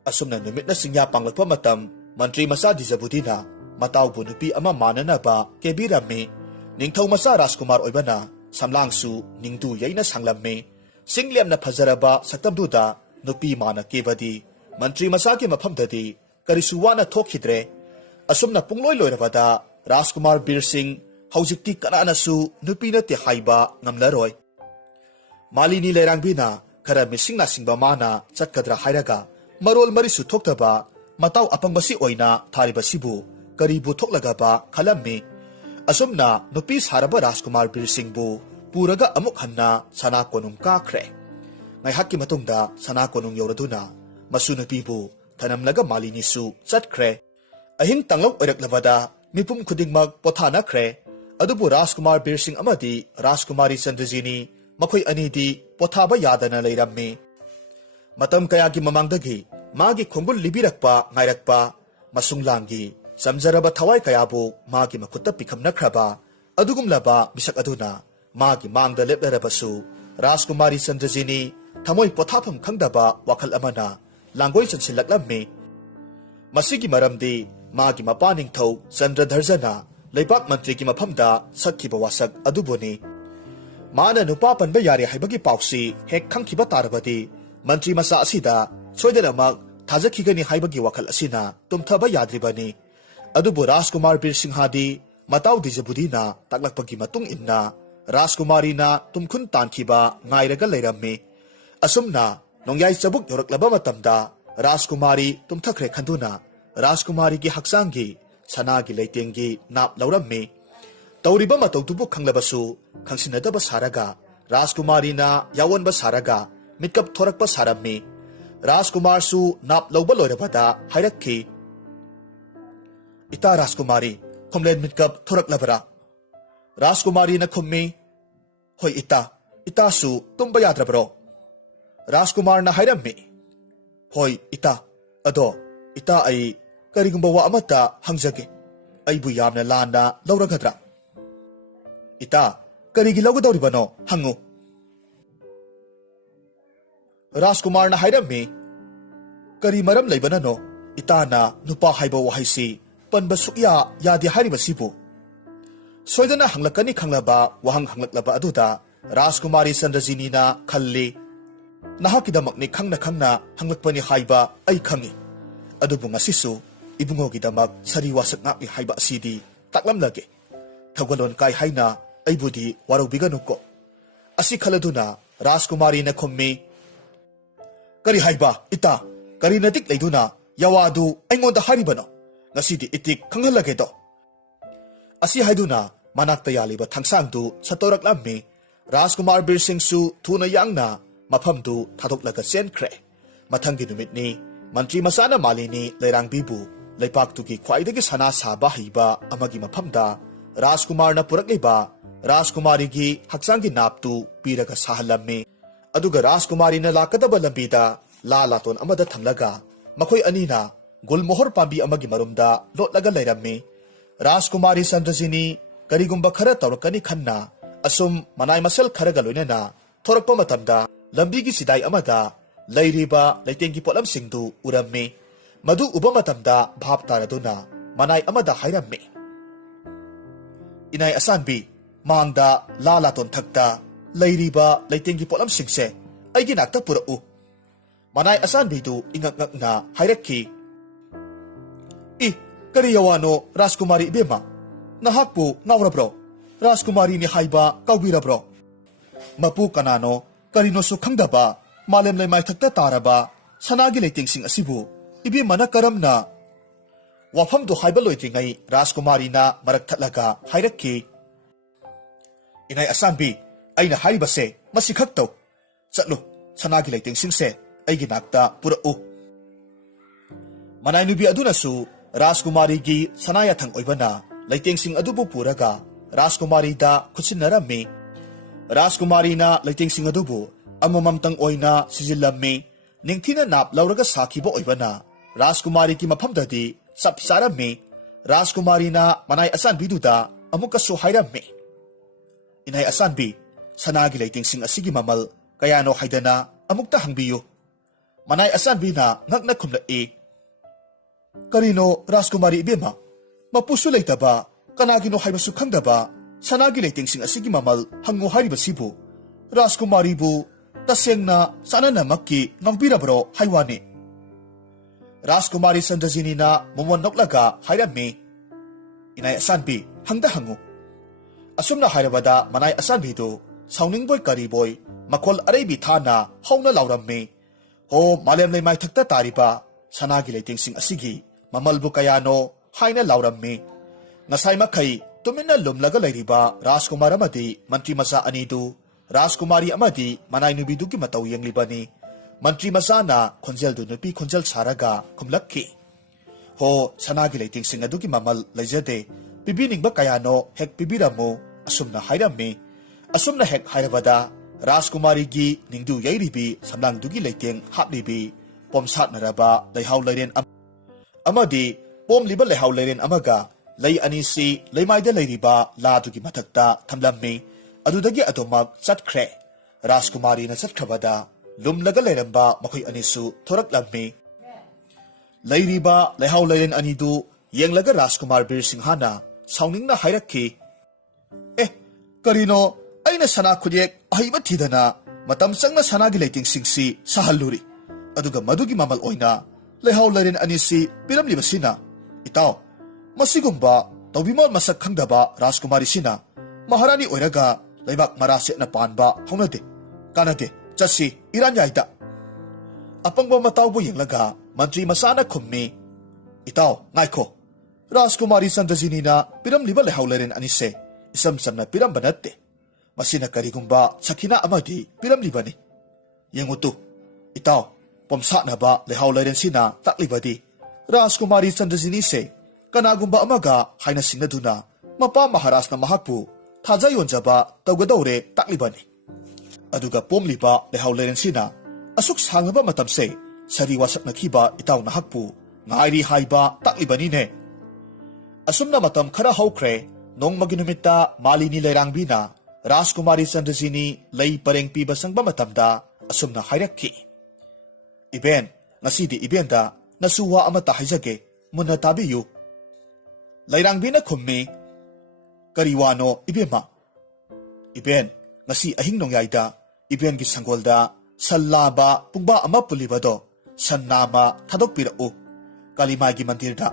Asumna numit na singya panglakpa matam mantri masa dijabudina mataw bu nupi ama mananaba kebiramme ningthaw masa Rajkumar oibana samlangsu ningdu yaina sanglamme singliam na phajaraba saktamduda nupi mana kebadi mantri masa ki maphamdadi karisuwana thokhidre. Asumna pungloi loirabada Rajkumar Bir Singh haujikti kananasu nupi na ti haiba ngamlaroi. Malini lerangbina khara misingna singba mana chatkadra hairaga marol marisu thoktaba mataw apangbasi oina tharibasibu karibu thoklagaba khalammi. Asumna nupi saraba Rajkumar Bir Singh bu puraga amuk hanna sana konung kakre. Ngai hakki matungda sana konung yoraduna masu nupi bu thanamlaga malini su chatkre. Ahing tanglaw oiraklabada mipum khudingmak pothanakre. Adubu Rajkumar Bir Singh amadi Rajkumari Chandrajini makhoi anidi pothaba yadana leirammi. Matam kayagi mamangdagi magi khongbul libirakpa ngairakpa masunglangi samjaraba thawai kayabu magi makhutta pikhamnakraba adugumlaba misak aduna magi mangda leplarabasu Rajkumari Chandrajini thamoi pothapham khangdaba wakhal amana langoi chansilaklammi. Masigi maramdi magi mapaning thau Chandradharjana Leibak Mantri ki maphamda sakhiba wasak adubuni. Mana nupa panba yare haibagi pausi hek khangkiba tarabadi mantri masa asida soidanamak thajakhigani haibagi wakhal asina tumthaba yadribani. Adubu Rajkumar Bir Singh hadi mataw dijabudina taklakpagi matung inna Rajkumari na tumkhun tankhiba ngairaga leirammi. Asumna nongyai chabuk yoraklaba matamda Rajkumari tumthakre khanduna Rajkumari ki haksangi sanagi leitengi nap laurammi. Tauriba matautubu khanglabasu khangsinadaba saraga Rajkumari na yawanba saraga mitkap thorakpa sarammi. Rajkumar su nap lauba loirabada hairakki. Ita Rajkumari khomlen mitkap thoraklabara. Rajkumari na khummi hoi ita su tumba yadrabro. Rajkumar na hairammi hoi ita ado ita ai karigumba wa amata hangjage aibu yamna landa lauragadra. Ita karigi laugadoribano hangu. Rajkumar na hairammi kari maram leibanano ita na nupa haiba wahaisi panba sukya yadi haribasibu. Soidana hanglakani khanglaba wahang hanglaklaba aduda Rajkumari Chandrajini na khalli. Nahakidamakni khangna hanglakpani haiba ay khangi. Adubu ngasisu ibungogidamak sariwasak ngakni haiba asidi taklamlage. Thawgalon kai haina aibudi waraubiganuko. Asi khaladuna Rajkumari na khummi kari haiba ita kari natik leiduna yawadu aingonda haribano ngasidi itik khanghalage do. Asi haiduna manakta yaliba thangsangdu satoraklammi. Rajkumar Bir Singh su thuna yangna maphamdu thadoklaga chenkre. Mathangi numitni mantri masana malini leirangbibu leipaktuki khwaidagi sana saba hiba amagi maphamda Rajkumar na purakliba Rajkumari gi haksangi naptu piraga sahalammi. Aduga Rajkumari na lakadaba lambida lalaton amada thamlaga makhoi anina gulmohor pambi amagi marumda lotlaga leirammi. Rajkumari Chandrajini karigumba khara tawrakani khanna asum manai masal kharaga loinana thorakpa matamda lambigi sidai amada leiriba leitengi potlam singdu urammi. Madu uba matamda bhab taraduna manai amada hairammi. Inay asanbi mangda lalaton thakta leiriba leitengi potlam singse aigi nakta purau. Manay asanbi du ingak na hairakki. Kari yawano Rajkumari ibema nahakpu ngawrabro Rajkumari ni haiba kawbirabro. Mapu kanano karino su khangdaba malem leimai thakta taraba sanagi leiting sing asibu ibema na karamna wafamdu haiba loitringai Rajkumari na marak thatlaga hairakki. Inay asanbi aina haibase masikhaktaw chatlo sanagi leiting singse aigi nakta purau. Manay nubi aduna su Rajkumari gi sanayathang oibana ꯂꯩꯇꯦꯡꯁꯤꯡ ꯑꯗꯨꯕꯨ ꯄꯨꯔꯒ ꯔꯥꯖꯀꯨꯃꯥꯔꯤꯗ ꯈꯨꯠꯁꯤꯟꯅꯔꯝꯃꯤ꯫ ꯔꯥꯖꯀꯨꯃꯥꯔꯤꯅ ꯂꯩꯇꯦꯡꯁꯤꯡ ꯑꯗꯨꯕꯨ ꯑꯃꯃꯝꯇꯪ ꯑꯣꯏꯅ ꯁꯤꯖꯤꯜꯂꯝꯃꯤ꯫ ꯅꯤꯡꯊꯤꯅ ꯅꯥꯞ ꯂꯧꯔꯒ ꯁꯥꯈꯤꯕ ꯑꯣꯏꯕꯅ ꯔꯥꯖꯀꯨꯃꯥꯔꯤꯒꯤ ꯃꯐꯝꯗꯗꯤ ꯆꯞ ꯆꯥꯔꯝꯃꯤ꯫ ꯔꯥꯖꯀꯨꯃꯥꯔꯤꯅ ꯃꯅꯥꯏ ꯑꯆꯥꯟꯕꯤꯗꯨꯗ ꯑꯃꯨꯛꯀꯁꯨ ꯍꯥꯏꯔꯝꯃꯤ, ꯏꯅꯥꯏ ꯑꯆꯥꯟꯕꯤ, ꯁꯅꯥꯒꯤ ꯂꯩꯇꯦꯡꯁꯤꯡ ꯑꯁꯤꯒꯤ ꯃꯃꯜ ꯀꯌꯥꯅꯣ ꯍꯥꯏꯗꯅ ꯑꯃꯨꯛꯇ ꯍꯪꯕꯤꯌꯨ꯫ ꯃꯅꯥꯏ ꯑꯆꯥꯟꯕꯤꯅ ꯉꯛꯅ ꯈꯨꯝꯂꯛꯏ, ꯀꯔꯤꯅꯣ ꯔꯥꯖꯀꯨꯃꯥꯔꯤ ꯏꯕꯦꯝꯃ, ꯃꯄꯨꯁꯨ ꯂꯩꯇꯕ, ꯀꯅꯥꯒꯤꯅꯣ ꯍꯥꯏꯕꯁꯨ ꯈꯪꯗꯕ ꯁꯅꯥꯒꯤ ꯂꯩꯇꯦꯡꯁꯤꯡ ꯑꯁꯤꯒꯤ ꯃꯃꯜ ꯍꯪꯉꯨ ꯍꯥꯏꯔꯤꯕꯁꯤꯕꯨ ꯔꯥꯖꯀꯨꯃꯥꯔꯤꯕꯨ ꯇꯁꯦꯡꯅ ꯆꯥꯅꯅꯃꯛꯀꯤ ꯉꯥꯡꯕꯤꯔꯕ꯭ꯔꯣ ꯍꯥꯏꯋꯥꯅꯤ꯫ ꯔꯥꯖꯀꯨꯃꯥꯔꯤ ꯆꯟꯗ꯭ꯔꯖꯤꯅꯤꯅ ꯃꯃꯣꯟ ꯅꯣꯛꯂꯒ ꯍꯥꯏꯔꯝꯃꯤ, ꯏꯅꯥꯏ ꯑꯆꯥꯟꯕꯤ, ꯍꯪꯗ ꯍꯪꯉꯨ꯫ ꯑꯁꯨꯝꯅ ꯍꯥꯏꯔꯕꯗ ꯃꯅꯥꯏ ꯑꯆꯥꯟꯕꯤꯗꯨ ꯁꯥꯎꯅꯤꯡꯕꯣꯏ ꯀꯔꯤꯕꯣꯏ ꯃꯈꯣꯜ ꯑꯔꯩꯕꯤ ꯊꯥꯅ ꯍꯧꯅ ꯂꯥꯎꯔꯝꯃꯤ, ꯍꯣ ꯃꯥꯂꯦꯝ ꯂꯩꯃꯥꯏꯊꯛꯇ ꯇꯥꯔꯤꯕ ꯁꯅꯥꯒꯤ ꯂꯩꯇꯦꯡꯁꯤꯡ ꯑꯁꯤꯒꯤ ꯃꯃꯜꯕꯨ ꯀꯌꯥꯅꯣ ꯍꯥꯏꯅ ꯂꯥꯎꯔꯝꯃꯤ꯫ ꯉꯁꯥꯏ ꯃꯈꯩ ꯇꯨꯃꯤꯟꯅ ꯂꯨꯝꯂꯒ ꯂꯩꯔꯤꯕ ꯔꯥꯖꯀꯨꯃꯥꯔ ꯑꯃꯗꯤ ꯃꯟꯇ꯭ꯔꯤ ꯃꯆꯥ ꯑꯅꯤꯗꯨ ꯔꯥꯖꯀꯨꯃꯥꯔꯤ ꯑꯃꯗꯤ ꯃꯅꯥꯏ ꯅꯨꯕꯤꯗꯨꯒꯤ ꯃꯇꯧ ꯌꯦꯡꯂꯤꯕꯅꯤ꯫ ꯃꯟꯇ꯭ꯔꯤ ꯃꯆꯥꯅ ꯈꯣꯟꯖꯦꯜꯗꯨ ꯅꯨꯄꯤ ꯈꯣꯟꯖꯦꯜ ꯁꯥꯔꯒ ꯈꯨꯝꯂꯛꯈꯤ, ꯍꯣ ꯁꯅꯥꯒꯤ ꯂꯩꯇꯦꯡꯁꯤꯡ ꯑꯗꯨꯒꯤ ꯃꯃꯜ ꯂꯩꯖꯗꯦ, ꯄꯤꯕꯤꯅꯤꯡꯕ ꯀꯌꯥꯅꯣ ꯍꯦꯛ ꯄꯤꯕꯤꯔꯝꯃꯨ, ꯑꯁꯨꯝꯅ ꯍꯥꯏꯔꯝꯃꯤ꯫ ꯑꯁꯨꯝꯅ ꯍꯦꯛ ꯍꯥꯏꯔꯕꯗ ꯔꯥꯖꯀꯨꯃꯥꯔꯤꯒꯤ ꯅꯤꯡꯗꯨ ꯌꯩꯔꯤꯕꯤ ꯁꯝꯂꯥꯡꯗꯨꯒꯤ ꯂꯩꯇꯦꯡ ꯍꯥꯞꯂꯤꯕꯤ ꯄꯣꯝꯁꯥꯠꯅꯔꯕ ꯂꯩꯍꯥꯎ ꯂꯩꯔꯦꯟ ꯑꯃꯗꯤ ꯄꯣꯝꯂꯤꯕ ꯂꯩꯍꯥꯎ ꯂꯩꯔꯦꯟ ꯑꯃꯒ ꯂꯩ ꯑꯅꯤꯁꯤ ꯂꯩꯃꯥꯏꯗ ꯂꯩꯔꯤꯕ ꯂꯥꯗꯨꯒꯤ ꯃꯊꯛꯇ ꯊꯝꯂꯝꯃꯤ꯫ ꯑꯗꯨꯗꯒꯤ ꯑꯗꯨꯃꯛ ꯆꯠꯈ꯭ꯔꯦ꯫ ꯔꯥꯖꯀꯨꯃꯥꯔꯤꯅ ꯆꯠꯈ꯭ꯔꯕꯗ ꯂꯨꯝꯂꯒ ꯂꯩꯔꯝꯕ ꯃꯈꯣꯏ ꯑꯅꯤꯁꯨ ꯊꯣꯔꯛꯂꯝꯃꯤ꯫ ꯂꯩꯔꯤꯕ ꯂꯩꯍꯥꯎ ꯂꯩꯔꯦꯟ ꯑꯅꯤꯗꯨ ꯌꯦꯡꯂꯒ ꯔꯥꯖꯀꯨꯃꯥꯔ ꯕꯤꯔꯁꯤꯡꯍꯥꯅ ꯁꯥꯎꯅꯤꯡꯅ ꯍꯥꯏꯔꯛꯈꯤ, ꯀꯔꯤꯅꯣ, ꯑꯩꯅ ꯁꯅꯥ ꯈꯨꯠꯌꯦꯛ ꯑꯍꯩꯕ ꯊꯤꯗꯅ ꯃꯇꯝ ꯆꯪꯅ ꯁꯅꯥꯒꯤ ꯂꯩꯇꯦꯡꯁꯤꯡꯁꯤ ꯁꯥꯍꯜꯂꯨꯔꯤ, ꯑꯗꯨꯒ ꯃꯗꯨꯒꯤ ꯃꯃꯜ ꯑꯣꯏꯅ ꯂꯩꯍꯥꯎ ꯂꯩꯔꯦꯟ ꯑꯅꯤꯁꯤ ꯄꯤꯔꯝꯂꯤꯕꯁꯤꯅ ꯏꯇꯥꯎ, ꯃꯁꯤꯒꯨꯝꯕ ꯇꯧꯕꯤꯃꯜ ꯃꯁꯛ ꯈꯪꯗꯕ ꯔꯥꯖꯀꯨꯃꯥꯔꯤꯁꯤꯅ ꯃꯍꯥꯔꯥꯅꯤ ꯑꯣꯏꯔꯒ ꯂꯩꯕꯥꯛ ꯃꯔꯥ ꯁꯦꯠꯅ ꯄꯥꯟꯕ ꯍꯧꯅꯗꯦ, ꯀꯥꯟꯅꯗꯦ, ꯆꯠꯁꯤ ꯏꯔꯥꯟꯌꯥꯏꯗ꯫ ꯑꯄꯪꯕ ꯃꯇꯥꯎꯕꯨ ꯌꯦꯡꯂꯒ ꯃꯟꯇ꯭ꯔꯤ ꯃꯆꯥꯅ ꯈꯨꯝꯃꯤ, ꯏꯇꯥꯎ ꯉꯥꯏꯈꯣ, ꯔꯥꯖꯀꯨꯃꯥꯔꯤ ꯆꯟꯗ꯭ꯔꯖꯤꯅꯤꯅ ꯄꯤꯔꯝꯂꯤꯕ ꯂꯩꯍꯥꯎ ꯂꯩꯔꯦꯟ ꯑꯅꯤꯁꯦ ꯏꯆꯝ ꯆꯝꯅ ꯄꯤꯔꯝꯕ ꯅꯠꯇꯦ, ꯃꯁꯤꯅ ꯀꯔꯤꯒꯨꯝꯕ ꯁꯈꯤꯅꯥ ꯑꯃꯗꯤ ꯄꯤꯔꯝꯂꯤꯕꯅꯤ꯫ ꯌꯦꯡꯉꯨꯇꯨ ꯏꯇꯥꯎ, ꯄꯣꯝꯁꯥꯠꯅꯕ ꯂꯩꯍꯥꯎ ꯂꯩꯔꯦꯟꯁꯤꯅ ꯇꯥꯛꯂꯤꯕꯗꯤ ꯔꯥꯖꯀꯨꯃꯥꯔꯤ ꯆꯟꯗ꯭ꯔꯖꯤꯅꯤꯁꯦ ꯀꯅꯥꯒꯨꯝꯕ ꯑꯃꯒ ꯍꯥꯏꯅ ꯁꯤꯡꯅꯗꯨꯅ ꯃꯄꯥ ꯃꯍꯥꯔꯥꯖꯅ ꯃꯍꯥꯛꯄꯨ ꯊꯥꯖ ꯌꯣꯟꯖꯕ ꯇꯧꯒꯗꯧꯔꯦ ꯇꯥꯛꯂꯤꯕꯅꯤ꯫ ꯑꯗꯨꯒ ꯄꯣꯝꯂꯤꯕ ꯂꯩꯍꯥꯎ ꯂꯩꯔꯦꯟꯁꯤꯅ ꯑꯁꯨꯛ ꯁꯥꯡꯂꯕ ꯃꯇꯝꯁꯦ ꯁꯔꯤ ꯋꯥꯁꯛꯅꯈꯤꯕ ꯏꯇꯥꯎ ꯅꯍꯥꯛꯄꯨ ꯉꯥꯏꯔꯤ ꯍꯥꯏꯕ ꯇꯥꯛꯂꯤꯕꯅꯤꯅꯦ꯫ ꯑꯁꯨꯝꯅ ꯃꯇꯝ ꯈꯔ ꯍꯧꯈ꯭ꯔꯦ꯫ ꯅꯣꯡꯃꯒꯤ ꯅꯨꯃꯤꯠꯇ ꯃꯥꯂꯤꯅꯤ ꯂꯩꯔꯥꯡꯕꯤꯅ ꯔꯥꯖꯀꯨꯃꯥꯔꯤ ꯆꯟꯗ꯭ꯔꯖꯤꯅꯤ ꯂꯩ ꯄꯔꯦꯡ ꯄꯤꯕ ꯆꯪꯕ ꯃꯇꯝꯗ ꯑꯁꯨꯝꯅ ꯍꯥꯏꯔꯛꯈꯤ, ꯏꯕꯦꯟ, ꯉꯁꯤꯗꯤ ꯏꯕꯦꯟꯗ ꯅꯁꯨ ꯋꯥ ꯑꯃꯠꯇ ꯍꯥꯏꯖꯒꯦ, ꯃꯨꯟꯅ ꯇꯥꯕꯤꯌꯨ꯫ ꯂꯩꯔꯥꯡꯕꯤꯅ ꯈꯨꯝꯃꯤ, ꯀꯔꯤ ꯋꯥꯅꯣ ꯏꯕꯦꯝꯃ? ꯏꯕꯦꯟ, ꯉꯁꯤ ꯑꯍꯤꯡ ꯅꯣꯡꯌꯥꯏꯗ ꯏꯕꯦꯟꯒꯤ ꯁꯪꯒꯣꯜꯗ ꯁꯟ ꯂꯥꯕ ꯄꯨꯡꯕꯥ ꯑꯃ ꯄꯨꯜꯂꯤꯕꯗꯣ ꯁꯟ ꯅꯥꯝꯃ ꯊꯥꯗꯣꯛꯄꯤꯔꯛꯎ, ꯀꯥꯂꯤꯃꯥꯏꯒꯤ ꯃꯟꯗꯤꯔꯗ꯫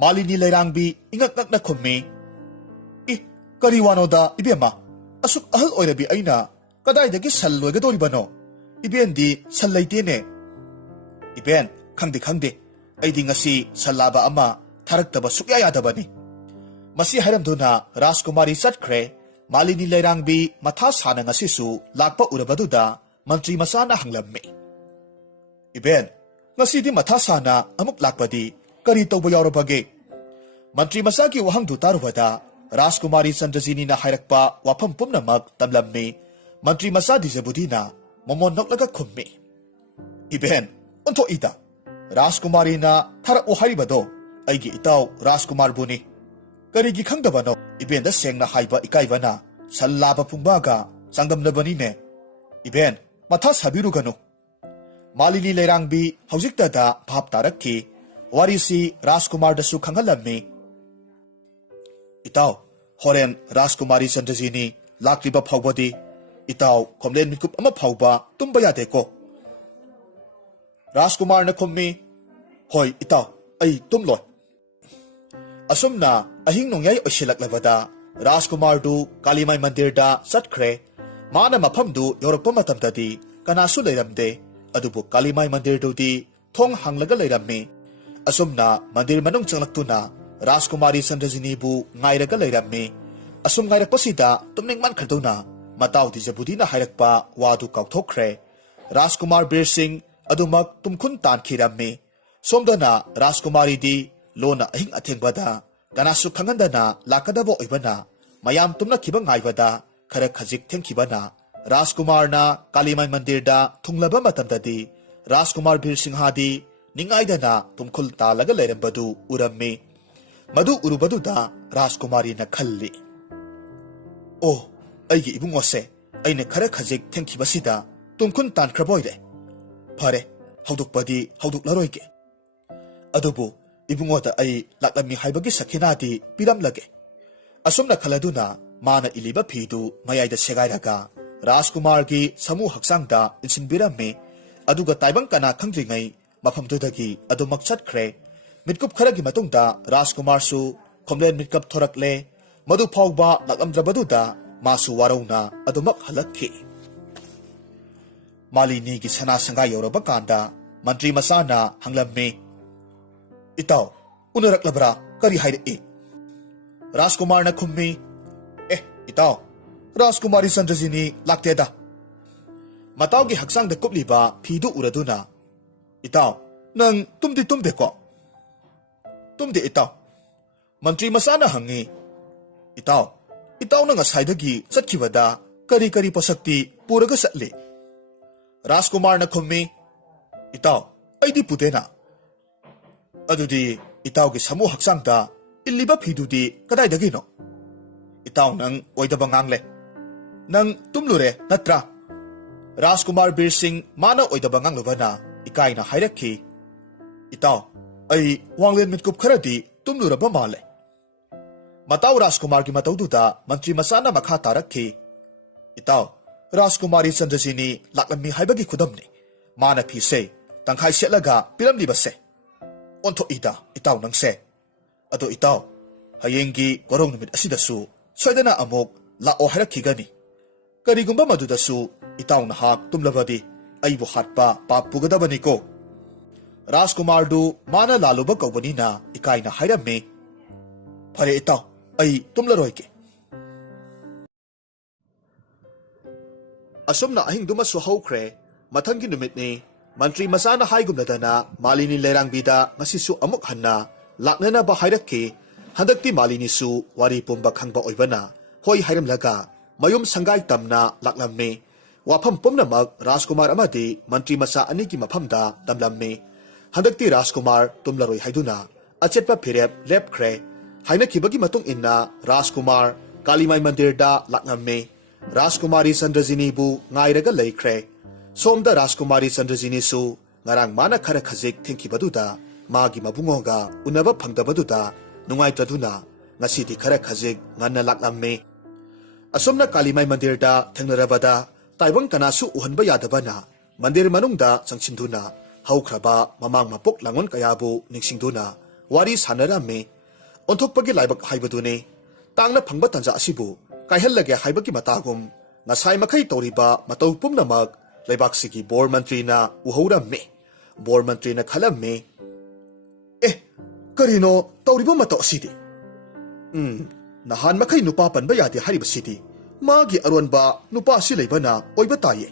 ꯃꯥꯂꯤꯅꯤ ꯂꯩꯔꯥꯡꯕꯤ ꯏꯉꯛ ꯉꯛꯅ ꯈꯨꯝꯃꯤ, ꯀꯔꯤ ꯋꯥꯅꯣꯗ ꯏꯕꯦꯝꯃ? ꯑꯁꯨꯛ ꯑꯍꯜ ꯑꯣꯏꯔꯕꯤ ꯑꯩꯅ ꯀꯗꯥꯏꯗꯒꯤ ꯁꯟ ꯂꯣꯏꯒꯗꯧꯔꯤꯕꯅꯣ? ꯏꯕꯦꯟꯗꯤ ꯁꯟ ꯂꯩꯇꯦꯅꯦ꯫ ꯏꯕꯦꯟ, ꯈꯪꯗꯦ, ꯑꯩꯗꯤ ꯉꯁꯤ ꯁꯟ ꯂꯥꯕ ꯑꯃ ꯊꯥꯔꯛꯇꯕ ꯁꯨꯛꯌꯥ ꯌꯥꯗꯕꯅꯤ꯫ ꯃꯁꯤ ꯍꯥꯏꯔꯝꯗꯨꯅ ꯔꯥꯖꯀꯨꯃꯥꯔꯤ ꯆꯠꯈ꯭ꯔꯦ꯫ ꯃꯥꯂꯤꯅꯤ ꯂꯩꯔꯥꯡꯕꯤ ꯃꯊꯥ ꯁꯥꯅ ꯉꯁꯤꯁꯨ ꯂꯥꯛꯄ ꯎꯔꯕꯗꯨꯗ ꯃꯟꯇ꯭ꯔꯤ ꯃꯆꯥꯅ ꯍꯪꯂꯝꯃꯤ, ꯏꯕꯦꯟ, ꯉꯁꯤꯗꯤ ꯃꯊꯥ ꯁꯥꯅ ꯑꯃꯨꯛ ꯂꯥꯛꯄꯗꯤ ꯀꯔꯤ ꯇꯧꯕ ꯌꯥꯎꯔꯕꯒꯦ? ꯃꯟꯇ꯭ꯔꯤ ꯃꯆꯥꯒꯤ ꯋꯥꯍꯪꯗꯨ ꯇꯥꯔꯨꯕꯗ ꯔꯥꯖꯀꯨꯃꯥꯔꯤ ꯆꯟꯗ꯭ꯔꯖꯤꯅꯤꯅ ꯍꯥꯏꯔꯛꯄ ꯋꯥꯐꯝ ꯄꯨꯝꯅꯃꯛ ꯇꯝꯂꯝꯃꯤ꯫ ꯃꯟꯇ꯭ꯔꯤ ꯃꯆꯥ ꯗꯤꯖꯕꯨꯗꯤꯅ ꯃꯃꯣꯟ ꯅꯣꯛꯂꯒ ꯈꯨꯝꯃꯤ, ꯏꯕꯦꯟ, ꯑꯣꯟꯊꯣꯛꯏꯗ, ꯔꯥꯖꯀꯨꯃꯥꯔꯤꯅ ꯊꯥꯔꯛꯎ ꯍꯥꯏꯔꯤꯕꯗꯣ ꯑꯩꯒꯤ ꯏꯇꯥꯎ ꯔꯥꯖꯀꯨꯃꯥꯔꯕꯨꯅꯤ꯫ ꯀꯔꯤꯒꯤ ꯈꯪꯗꯕꯅꯣ? ꯏꯕꯦꯟꯗ ꯁꯦꯡꯅ ꯍꯥꯏꯕ ꯏꯀꯥꯏꯕꯅ ꯁꯟ ꯂꯥꯕ ꯄꯨꯡꯕꯥꯒ ꯆꯥꯡꯗꯝꯅꯕꯅꯤꯅꯦ꯫ ꯏꯕꯦꯟ, ꯃꯊꯥ ꯁꯥꯕꯤꯔꯨꯒꯅꯨ꯫ ꯃꯥꯂꯤꯅꯤ ꯂꯩꯔꯥꯡꯕꯤ ꯍꯧꯖꯤꯛꯇꯗ ꯚꯥꯞ ꯇꯥꯔꯛꯈꯤ꯫ ꯋꯥꯔꯤꯁꯤ ꯔꯥꯖꯀꯨꯃꯥꯔꯗꯁꯨ ꯈꯪꯍꯜꯂꯝꯃꯤ꯫ ꯏꯇꯥꯎ, ꯍꯣꯔꯦꯟ ꯔꯥꯖꯀꯨꯃꯥꯔꯤ ꯆꯟꯗ꯭ꯔꯖꯤꯅꯤ ꯂꯥꯛꯇ꯭ꯔꯤꯕ ꯐꯥꯎꯕꯗꯤ ꯏꯇꯥꯎ ꯈꯣꯝꯂꯦꯟ ꯃꯤꯀꯨꯞ ꯑꯃ ꯐꯥꯎꯕ ꯇꯨꯝꯕ ꯌꯥꯗꯦꯀꯣ? ꯔꯥꯖꯀꯨꯃꯥꯔꯅ ꯈꯨꯝꯃꯤ, ꯍꯣꯏ ꯏꯇꯥꯎ, ꯑꯩ ꯇꯨꯝꯂꯣꯏ꯫ ꯑꯁꯨꯝꯅ ꯑꯍꯤꯡ ꯅꯣꯡꯌꯥꯏ ꯑꯣꯏꯁꯤꯜꯂꯛꯂꯕꯗ ꯔꯥꯖꯀꯨꯃꯥꯔꯗꯨ ꯀꯥꯂꯤꯃꯥꯏ ꯃꯟꯗꯤꯔꯗ ꯆꯠꯈ꯭ꯔꯦ꯫ ꯃꯥꯅ ꯃꯐꯝꯗꯨ ꯌꯧꯔꯛꯄ ꯃꯇꯝꯗꯗꯤ ꯀꯅꯥꯁꯨ ꯂꯩꯔꯝꯗꯦ꯫ ꯑꯗꯨꯕꯨ ꯀꯥꯂꯤꯃꯥꯏ ꯃꯟꯗꯤꯔꯗꯨꯗꯤ ꯊꯣꯡ ꯍꯥꯡꯂꯒ ꯂꯩꯔꯝꯃꯤ꯫ ꯑꯁꯨꯝꯅ ꯃꯟꯗꯤꯔ ꯃꯅꯨꯡ ꯆꯪꯂꯛꯇꯨꯅ ꯔꯥꯖꯀꯨꯃꯥꯔꯤ ꯆꯟꯗ꯭ꯔꯖꯤꯅꯤꯕꯨ ꯉꯥꯏꯔꯒ ꯂꯩꯔꯝꯃꯤ꯫ ꯑꯁꯨꯝ ꯉꯥꯏꯔꯛꯄꯁꯤꯗ ꯇꯨꯝꯅꯤꯡꯃꯟꯈ꯭ꯔꯗꯨꯅ ꯃꯇꯥꯎ ꯗꯤꯖꯕꯨꯗꯤꯅ ꯍꯥꯏꯔꯛꯄ ꯋꯥꯗꯨ ꯀꯥꯎꯊꯣꯛꯈ꯭ꯔꯦ꯫ ꯔꯥꯖꯀꯨꯃꯥꯔ ꯕꯤꯔꯁꯤꯡ ꯑꯗꯨꯃꯛ ꯇꯨꯝꯈꯨꯟ ꯇꯥꯟꯈꯤꯔꯝꯃꯤ꯫ ꯁꯣꯝꯗꯅ ꯔꯥꯖꯀꯨꯃꯥꯔꯤꯗꯤ ꯂꯣꯟꯅ ꯑꯍꯤꯡ ꯑꯊꯦꯡꯕꯗ ꯀꯅꯥꯁꯨ ꯈꯪꯍꯟꯗꯅ ꯂꯥꯛꯀꯗꯕ ꯑꯣꯏꯕꯅ ꯃꯌꯥꯝ ꯇꯨꯝꯅꯈꯤꯕ ꯉꯥꯏꯕꯗ ꯈꯔ ꯈꯖꯤꯛ ꯊꯦꯡꯈꯤꯕꯅ ꯔꯥꯖꯀꯨꯃꯥꯔꯅ ꯀꯥꯂꯤꯃꯥꯏ ꯃꯟꯗꯤꯔꯗ ꯊꯨꯡꯂꯕ ꯃꯇꯝꯗꯗꯤ ꯔꯥꯖꯀꯨꯃꯥꯔ ꯕꯤꯔ ꯁꯤꯡꯍꯗꯤ ꯅꯤꯡꯉꯥꯏꯗꯅ ꯇꯨꯝꯈꯨꯜ ꯇꯥꯜꯂꯒ ꯂꯩꯔꯝꯕꯗꯨ ꯎꯔꯝꯃꯤ꯫ ꯃꯗꯨ ꯎꯔꯨꯕꯗꯨꯗ ꯔꯥꯖꯀꯨꯃꯥꯔꯤꯅ ꯈꯜꯂꯤ, ꯑꯣ, ꯑꯩꯒꯤ ꯏꯕꯨꯡꯉꯣꯁꯦ ꯑꯩꯅ ꯈꯔ ꯈꯖꯤꯛ ꯊꯦꯡꯈꯤꯕꯁꯤꯗ ꯇꯨꯝꯈꯨꯟ ꯇꯥꯟꯈ꯭ꯔꯕꯣꯏꯔꯦ꯫ ꯐꯔꯦ, ꯍꯧꯗꯣꯛꯄꯗꯤ ꯍꯧꯗꯣꯛꯂꯔꯣꯏꯒꯦ꯫ ꯑꯗꯨꯕꯨ ꯏꯕꯨꯡꯉꯣꯗ ꯑꯩ ꯂꯥꯛꯂꯝꯃꯤ ꯍꯥꯏꯕꯒꯤ ꯁꯈꯤꯅꯥꯗꯤ ꯄꯤꯔꯝꯂꯒꯦ꯫ ꯑꯁꯨꯝꯅ ꯈꯜꯂꯗꯨꯅ ꯃꯥꯅ ꯏꯜꯂꯤꯕ ꯐꯤꯗꯨ ꯃꯌꯥꯏꯗ ꯁꯦꯒꯥꯏꯔꯒ ꯔꯥꯖꯀꯨꯃꯥꯔꯒꯤ ꯁꯃꯨ ꯍꯛꯆꯥꯡꯗ ꯏꯟꯁꯤꯟꯕꯤꯔꯝꯃꯤ꯫ ꯑꯗꯨꯒ ꯇꯥꯏꯕꯪ ꯀꯅꯥ ꯈꯪꯗ꯭ꯔꯤꯉꯩ ꯃꯐꯝꯗꯨꯗꯒꯤ ꯑꯗꯨꯃꯛ ꯆꯠꯈ꯭ꯔꯦ꯫ ꯃꯤꯠꯀꯨꯞ ꯈꯔꯒꯤ ꯃꯇꯨꯡꯗ ꯔꯥꯖꯀꯨꯃꯥꯔꯁꯨ ꯈꯣꯝꯂꯦꯟ ꯃꯤꯠꯀꯞ ꯊꯣꯔꯛꯂꯦ꯫ ꯃꯗꯨ ꯐꯥꯎꯕ ꯂꯥꯛꯂꯝꯗ꯭ꯔꯕꯗꯨꯗ ꯃꯥꯁꯨ ꯋꯥꯔꯧꯅ ꯑꯗꯨꯃꯛ ꯍꯜꯂꯛꯈꯤ꯫ ꯃꯥꯂꯤꯅꯤꯒꯤ ꯁꯅꯥ ꯁꯪꯒꯥꯏ ꯌꯧꯔꯕ ꯀꯥꯟꯗ ꯃꯟꯇ꯭ꯔꯤ ꯃꯆꯥꯅ ꯍꯪꯂꯝꯃꯤ, ꯏꯇꯥꯎ, ꯎꯅꯔꯛꯂꯕ꯭ꯔꯥ? ꯀꯔꯤ ꯍꯥꯏꯔꯛꯏ? ꯔꯥꯖꯀꯨꯃꯥꯔꯅ ꯈꯨꯝꯃꯤ, ꯏꯇꯥꯎ, ꯔꯥꯖꯀꯨꯃꯥꯔꯤ ꯆꯟꯗ꯭ꯔꯖꯤꯅꯤ ꯂꯥꯛꯇꯦꯗ꯫ ꯃꯇꯥꯎꯒꯤ ꯍꯛꯆꯥꯡꯗ ꯀꯨꯞꯂꯤꯕ ꯐꯤꯗꯨ ꯎꯔꯗꯨꯅ, ꯏꯇꯥꯎ, ꯅꯪ ꯇꯨꯝꯗꯤ ꯇꯨꯝꯗꯦꯀꯣ? ꯇꯨꯝꯗꯦ ꯏꯇꯥꯎ꯫ ꯃꯟꯇ꯭ꯔꯤ ꯃꯆꯥꯅ ꯍꯪꯉꯤ, ꯏꯇꯥꯎꯅ ꯉꯁꯥꯏꯗꯒꯤ ꯆꯠꯈꯤꯕꯗ ꯀꯔꯤ ꯀꯔꯤ ꯄꯣꯠꯁꯛꯇꯤ ꯄꯨꯔꯒ ꯆꯠꯂꯤ? ꯔꯥꯖꯀꯨꯃꯥꯔꯅ ꯈꯨꯝꯃꯤ, ꯏꯇꯥꯎ, ꯑꯩꯗꯤ ꯄꯨꯗꯦꯅ꯫ ꯑꯗꯨꯗꯤ ꯏꯇꯥꯎꯒꯤ ꯁꯃꯨ ꯍꯛꯆꯥꯡꯗ ꯏꯜꯂꯤꯕ ꯐꯤꯗꯨꯗꯤ ꯀꯗꯥꯏꯗꯒꯤꯅꯣ? ꯏꯇꯥꯎ, ꯅꯪ ꯑꯣꯏꯗꯕ ꯉꯥꯡꯂꯦ꯫ ꯅꯪ ꯇꯨꯝꯂꯨꯔꯦ ꯅꯠꯇ꯭ꯔꯥ? ꯔꯥꯖꯀꯨꯃꯥꯔ ꯕꯤꯔ ꯁꯤꯡ ꯃꯥꯅ ꯑꯣꯏꯗꯕ ꯉꯥꯡꯂꯨꯕꯅ ꯏꯀꯥꯏꯅ ꯍꯥꯏꯔꯛꯈꯤ, ꯏꯇꯥꯎ, ꯑꯩ ꯋꯥꯡꯂꯦꯟ ꯃꯤꯠꯀꯨꯞ ꯈꯔꯗꯤ ꯇꯨꯝꯂꯨꯔꯕ ꯃꯥꯜꯂꯦ꯫ ꯃꯇꯥꯎ ꯔꯥꯖꯀꯨꯃꯥꯔꯒꯤ ꯃꯇꯧꯗꯨꯗ ꯃꯟꯇ꯭ꯔꯤ ꯃꯆꯥꯅ ꯃꯈꯥ ꯇꯥꯔꯛꯈꯤ, ꯏꯇꯥꯎ, ꯔꯥꯖꯀꯨꯃꯥꯔꯤ ꯆꯟꯗ꯭ꯔꯖꯤꯅꯤ ꯂꯥꯛꯂꯝꯃꯤ ꯍꯥꯏꯕꯒꯤ ꯈꯨꯗꯝꯅꯤ ꯃꯥꯅ ꯐꯤꯁꯦ ꯇꯪꯈꯥꯏ ꯁꯦꯠꯂꯒ ꯄꯤꯔꯝꯂꯤꯕꯁꯦ꯫ ꯑꯣꯟꯊꯣꯛꯏꯗ ꯏꯇꯥꯎ ꯅꯪꯁꯦ꯫ ꯑꯗꯣ ꯏꯇꯥꯎ, ꯍꯌꯦꯡꯒꯤ ꯋꯥꯔꯧ ꯅꯨꯃꯤꯠ ꯑꯁꯤꯗꯁꯨ ꯁꯣꯏꯗꯅ ꯑꯃꯨꯛ ꯂꯥꯛꯑꯣ ꯍꯥꯏꯔꯛꯈꯤꯒꯅꯤ꯫ ꯀꯔꯤꯒꯨꯝꯕ ꯃꯗꯨꯗꯁꯨ ꯏꯇꯥꯎ ꯅꯍꯥꯛ ꯇꯨꯝꯂꯕꯗꯤ ꯑꯩꯕꯨ ꯍꯥꯠꯄ ꯄꯥꯞ ꯄꯨꯒꯗꯕꯅꯤꯀꯣ꯫ ꯔꯥꯖꯀꯨꯃꯥꯔꯗꯨ ꯃꯥꯅ ꯂꯥꯜꯂꯨꯕ ꯀꯧꯕꯅꯤꯅ ꯏꯀꯥꯏꯅ ꯍꯥꯏꯔꯝꯃꯤ, ꯐꯔꯦ ꯏꯇꯥꯎ, ꯑꯩ ꯇꯨꯝꯂꯔꯣꯏꯒꯦ꯫ ꯑꯁꯨꯝꯅ ꯑꯍꯤꯡꯗꯨꯃꯁꯨ ꯍꯧꯈ꯭ꯔꯦ꯫ ꯃꯊꯪꯒꯤ ꯅꯨꯃꯤꯠꯅꯤ꯫ ꯃꯟꯇ꯭ꯔꯤ ꯃꯆꯥꯅ ꯍꯥꯏꯒꯨꯝꯂꯗꯅ ꯃꯥꯂꯤꯅꯤ ꯂꯩꯔꯥꯡꯕꯤꯗ ꯉꯁꯤꯁꯨ ꯑꯃꯨꯛ ꯍꯟꯅ ꯂꯥꯛꯅꯅꯕ ꯍꯥꯏꯔꯛꯈꯤ꯫ ꯍꯟꯗꯛꯇꯤ ꯃꯥꯂꯤꯅꯤꯁꯨ ꯋꯥꯔꯤ ꯄꯨꯝꯕ ꯈꯪꯕ ꯑꯣꯏꯕꯅ ꯍꯣꯏ ꯍꯥꯏꯔꯝꯂꯒ ꯃꯌꯨꯝ ꯁꯪꯒꯥꯏ ꯇꯝꯅ ꯂꯥꯛꯂꯝꯃꯤ꯫ ꯋꯥꯐꯝ ꯄꯨꯝꯅꯃꯛ ꯔꯥꯖꯀꯨꯃꯥꯔ ꯑꯃꯗꯤ ꯃꯟꯇ꯭ꯔꯤ ꯃꯆꯥ ꯑꯅꯤꯒꯤ ꯃꯐꯝꯗ ꯇꯝꯂꯝꯃꯤ꯫ ꯍꯟꯗꯛꯇꯤ ꯔꯥꯖꯀꯨꯃꯥꯔ ꯇꯨꯝꯂꯔꯣꯏ ꯍꯥꯏꯗꯨꯅ ꯑꯆꯦꯠꯄ ꯐꯤꯔꯦꯞ ꯂꯦꯞꯈ꯭ꯔꯦ꯫ ꯍꯥꯏꯅꯈꯤꯕꯒꯤ ꯃꯇꯨꯡ ꯏꯟꯅ ꯔꯥꯖꯀꯨꯃꯥꯔ ꯀꯥꯂꯤꯃꯥꯏ ꯃꯟꯗꯤꯔꯗ ꯂꯥꯛꯂꯝꯃꯤ꯫ ꯔꯥꯖꯀꯨꯃꯥꯔꯤ ꯆꯟꯗ꯭ꯔꯖꯤꯅꯤꯕꯨ ꯉꯥꯏꯔꯒ ꯂꯩꯈ꯭ꯔꯦ꯫ ꯁꯣꯝꯗ ꯔꯥꯖꯀꯨꯃꯥꯔꯤ ꯆꯟꯗ꯭ꯔꯖꯤꯅꯤꯁꯨ ꯉꯔꯥꯡ ꯃꯥꯅ ꯈꯔ ꯈꯖꯤꯛ ꯊꯦꯡꯈꯤꯕꯗꯨꯗ ꯃꯥꯒꯤ ꯃꯕꯨꯡꯉꯣꯒ ꯎꯅꯕ ꯐꯪꯗꯕꯗꯨꯗ ꯅꯨꯡꯉꯥꯏꯇ꯭ꯔꯗꯨꯅ ꯉꯁꯤꯗꯤ ꯈꯔ ꯈꯖꯤꯛ ꯉꯟꯅ ꯂꯥꯛꯂꯝꯃꯤ꯫ ꯑꯁꯨꯝꯅ ꯀꯥꯂꯤꯃꯥꯏ ꯃꯟꯗꯤꯔꯗ ꯊꯦꯡꯅꯔꯕꯗ ꯇꯥꯏꯕꯪ ꯀꯅꯥꯁꯨ ꯎꯍꯟꯕ ꯌꯥꯗꯕꯅ ꯃꯟꯗꯤꯔ ꯃꯅꯨꯡꯗ ꯆꯪꯁꯤꯟꯗꯨꯅ ꯍꯧꯈ꯭ꯔꯕ ꯃꯃꯥꯡ ꯃꯄꯣꯛ ꯂꯥꯡꯉꯣꯟ ꯀꯌꯥꯕꯨ ꯅꯤꯡꯁꯤꯡꯗꯨꯅ ꯋꯥꯔꯤ ꯁꯥꯟꯅꯔꯝꯃꯤ꯫ ꯑꯣꯟꯊꯣꯛꯄꯒꯤ ꯂꯥꯏꯕꯛ ꯍꯥꯏꯕꯗꯨꯅꯤ꯫ ꯇꯥꯡꯅ ꯐꯪꯕ ꯇꯥꯟꯖꯥ ꯑꯁꯤꯕꯨ ꯀꯥꯏꯍꯜꯂꯒꯦ ꯍꯥꯏꯕꯒꯤ ꯃꯇꯥꯒꯨꯝ ꯉꯁꯥꯏ ꯃꯈꯩ ꯇꯧꯔꯤꯕ ꯃꯇꯧ ꯄꯨꯝꯅꯃꯛ ꯂꯩꯕꯥꯛꯁꯤꯒꯤ ꯕꯣꯔ ꯃꯟꯇ꯭ꯔꯤꯅ ꯎꯍꯧꯔꯝꯃꯤ꯫ ꯕꯣꯔ ꯃꯟꯇ꯭ꯔꯤꯅ ꯈꯜꯂꯝꯃꯤ, ꯀꯔꯤꯅꯣ ꯇꯧꯔꯤꯕ ꯃꯇꯧ ꯑꯁꯤꯗꯤ? ꯅꯍꯥꯟ ꯃꯈꯩ ꯅꯨꯄꯥ ꯄꯟꯕ ꯌꯥꯗꯦ ꯍꯥꯏꯔꯤꯕꯁꯤꯗꯤ ꯃꯥꯒꯤ ꯑꯔꯣꯟꯕ ꯅꯨꯄꯥ ꯑꯁꯤ ꯂꯩꯕꯅ ꯑꯣꯏꯕ ꯇꯥꯏꯌꯦ꯫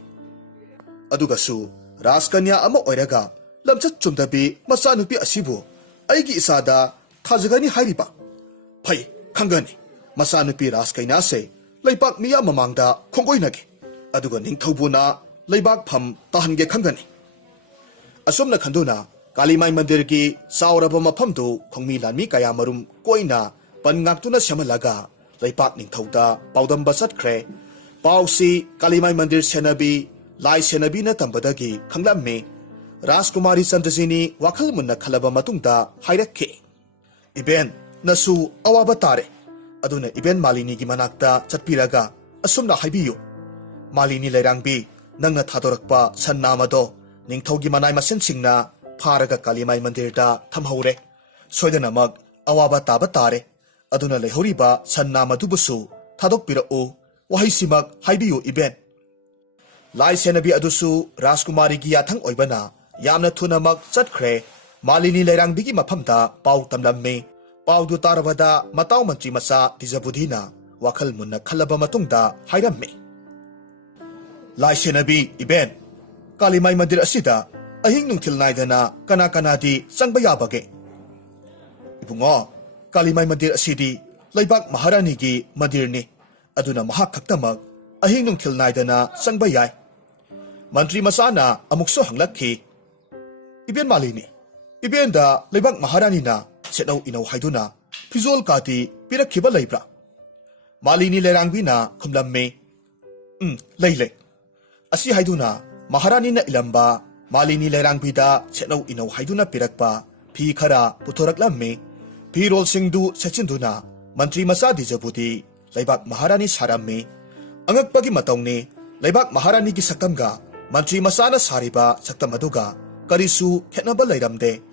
ꯑꯗꯨꯒꯁꯨ ꯔꯥꯖꯀꯟꯌꯥ ꯑꯃ ꯑꯣꯏꯔꯒ ꯂꯝꯆꯠ ꯆꯨꯝꯗꯕꯤ ꯃꯆꯥꯅꯨꯄꯤ ꯑꯁꯤꯕꯨ ꯑꯩꯒꯤ ꯏꯆꯥꯗ ꯊꯥꯖꯒꯅꯤ ꯍꯥꯏꯔꯤꯕ? ꯐꯩ, ꯈꯪꯒꯅꯤ꯫ ꯃꯆꯥꯅꯨꯄꯤ ꯔꯥꯖꯀꯩꯅꯥꯁꯦ ꯂꯩꯕꯥꯛ ꯃꯤꯌꯥꯝ ꯃꯃꯥꯡꯗ ꯈꯣꯡꯒꯣꯏꯅꯒꯦ, ꯑꯗꯨꯒ ꯅꯤꯡꯊꯧꯕꯨꯅ ꯂꯩꯕꯥꯛ ꯐꯝ ꯇꯥꯍꯟꯒꯦ ꯈꯪꯒꯅꯤ꯫ ꯑꯁꯨꯝꯅ ꯈꯟꯗꯨꯅ ꯀꯥꯂꯤꯃꯥꯏ ꯃꯟꯗꯤꯔꯒꯤ ꯆꯥꯎꯔꯕ ꯃꯐꯝꯗꯨ ꯈꯣꯡꯃꯤ ꯂꯥꯟꯃꯤ ꯀꯌꯥ ꯃꯔꯨꯝ ꯀꯣꯏꯅ ꯄꯟ ꯉꯥꯛꯇꯨꯅ ꯁꯦꯝꯍꯜꯂꯒ ꯂꯩꯄꯥꯛ ꯅꯤꯡꯊꯧꯗ ꯄꯥꯎꯗꯝꯕ ꯆꯠꯈ꯭ꯔꯦ꯫ ꯄꯥꯎꯁꯤ ꯀꯥꯂꯤꯃꯥꯏ ꯃꯟꯗꯤꯔ ꯁꯦꯟꯅꯕꯤ, ꯂꯥꯏ ꯁꯦꯟꯅꯕꯤꯅ ꯇꯝꯕꯗꯒꯤ ꯈꯪꯂꯝꯃꯤ꯫ ꯔꯥꯖꯀꯨꯃꯥꯔꯤ ꯆꯟꯗ꯭ꯔꯖꯤꯅꯤ ꯋꯥꯈꯜ ꯃꯨꯟꯅ ꯈꯜꯂꯕ ꯃꯇꯨꯡꯗ ꯍꯥꯏꯔꯛꯈꯤ, ꯏꯕꯦꯟ, ꯅꯁꯨ ꯑꯋꯥꯕ ꯇꯥꯔꯦ꯫ ꯑꯗꯨꯅ ꯏꯕꯦꯟ ꯃꯥꯂꯤꯅꯤꯒꯤ ꯃꯅꯥꯛꯇ ꯆꯠꯄꯤꯔꯒ ꯑꯁꯨꯝꯅ ꯍꯥꯏꯕꯤꯌꯨ, ꯃꯥꯂꯤꯅꯤ ꯂꯩꯔꯥꯡꯕꯤ, ꯅꯪꯅ ꯊꯥꯗꯣꯔꯛꯄ ꯁꯟ ꯅꯥꯝ ꯑꯗꯣ ꯅꯤꯡꯊꯧꯒꯤ ꯃꯅꯥꯏ ꯃꯁꯦꯟꯁꯤꯡꯅ ꯐꯥꯔꯒ ꯀꯥꯂꯤꯃꯥꯏ ꯃꯟꯗꯤꯔꯗ ꯊꯝꯍꯧꯔꯦ꯫ ꯁꯣꯏꯗꯅꯃꯛ ꯑꯋꯥꯕ ꯇꯥꯕ ꯇꯥꯔꯦ꯫ ꯑꯗꯨꯅ ꯂꯩꯍꯧꯔꯤꯕ ꯁꯟ ꯅꯥꯝ ꯑꯗꯨꯕꯨꯁꯨ ꯊꯥꯗꯣꯛꯄꯤꯔꯛꯎ꯫ ꯋꯥꯍꯩꯁꯤꯃꯛ ꯍꯥꯏꯕꯤꯌꯨ ꯏꯕꯦꯟ꯫ ꯂꯥꯏ ꯁꯦꯟꯅꯕꯤ ꯑꯗꯨꯁꯨ ꯔꯥꯖꯀꯨꯃꯥꯔꯤꯒꯤ ꯌꯥꯊꯪ ꯑꯣꯏꯕꯅ ꯌꯥꯝꯅ ꯊꯨꯅꯃꯛ ꯆꯠꯈ꯭ꯔꯦ꯫ ꯃꯥꯂꯤꯅꯤ ꯂꯩꯔꯥꯡꯕꯤꯒꯤ ꯃꯐꯝꯗ ꯄꯥꯎ ꯇꯝꯂꯝꯃꯤ꯫ ꯄꯥꯎꯗꯨ ꯇꯥꯔꯕꯗ ꯃꯇꯥꯎ ꯃꯟꯇ꯭ꯔꯤ ꯃꯆꯥ ꯗꯤꯖꯕꯨꯙꯤꯅ ꯋꯥꯈꯜ ꯃꯨꯟꯅ ꯈꯜꯂꯕ ꯃꯇꯨꯡꯗ ꯍꯥꯏꯔꯝꯃꯤ, ꯂꯥꯏ ꯁꯦꯟꯅꯕꯤ ꯏꯕꯦꯟ, ꯀꯥꯂꯤꯃꯥꯏ ꯃꯟꯗꯤꯔ ꯑꯁꯤꯗ ꯑꯍꯤꯡ ꯅꯨꯡꯊꯤꯜ ꯅꯥꯏꯗꯅ ꯀꯅꯥ ꯀꯅꯥꯗꯤ ꯆꯪꯕ ꯌꯥꯕꯒꯦ? ꯏꯕꯨꯡꯉꯣ, Kalimay mandir asidi Laibak Maharani mandir ni aduna mahak khaktamak ahing nungthil naidana sangba yai. Mantri masana amukso hanglakhi Iben malini Iben da Laibak Maharani na setnaw inaw haiduna Fizol kati pirakhiba laibra Malini lerangbi na khumlamme lay Asi haiduna Maharani na ilamba Malini lerangbi da setnaw inaw haiduna pirakpa Phi khara putoraklamme Pirol singdu sechinduna Mantri masa dijabuti Laibak Maharani saramme Angakpagi matawni Laibak Maharani ki saktamga Mantri masana sariba saktam aduga Karisu khetnaba lairamde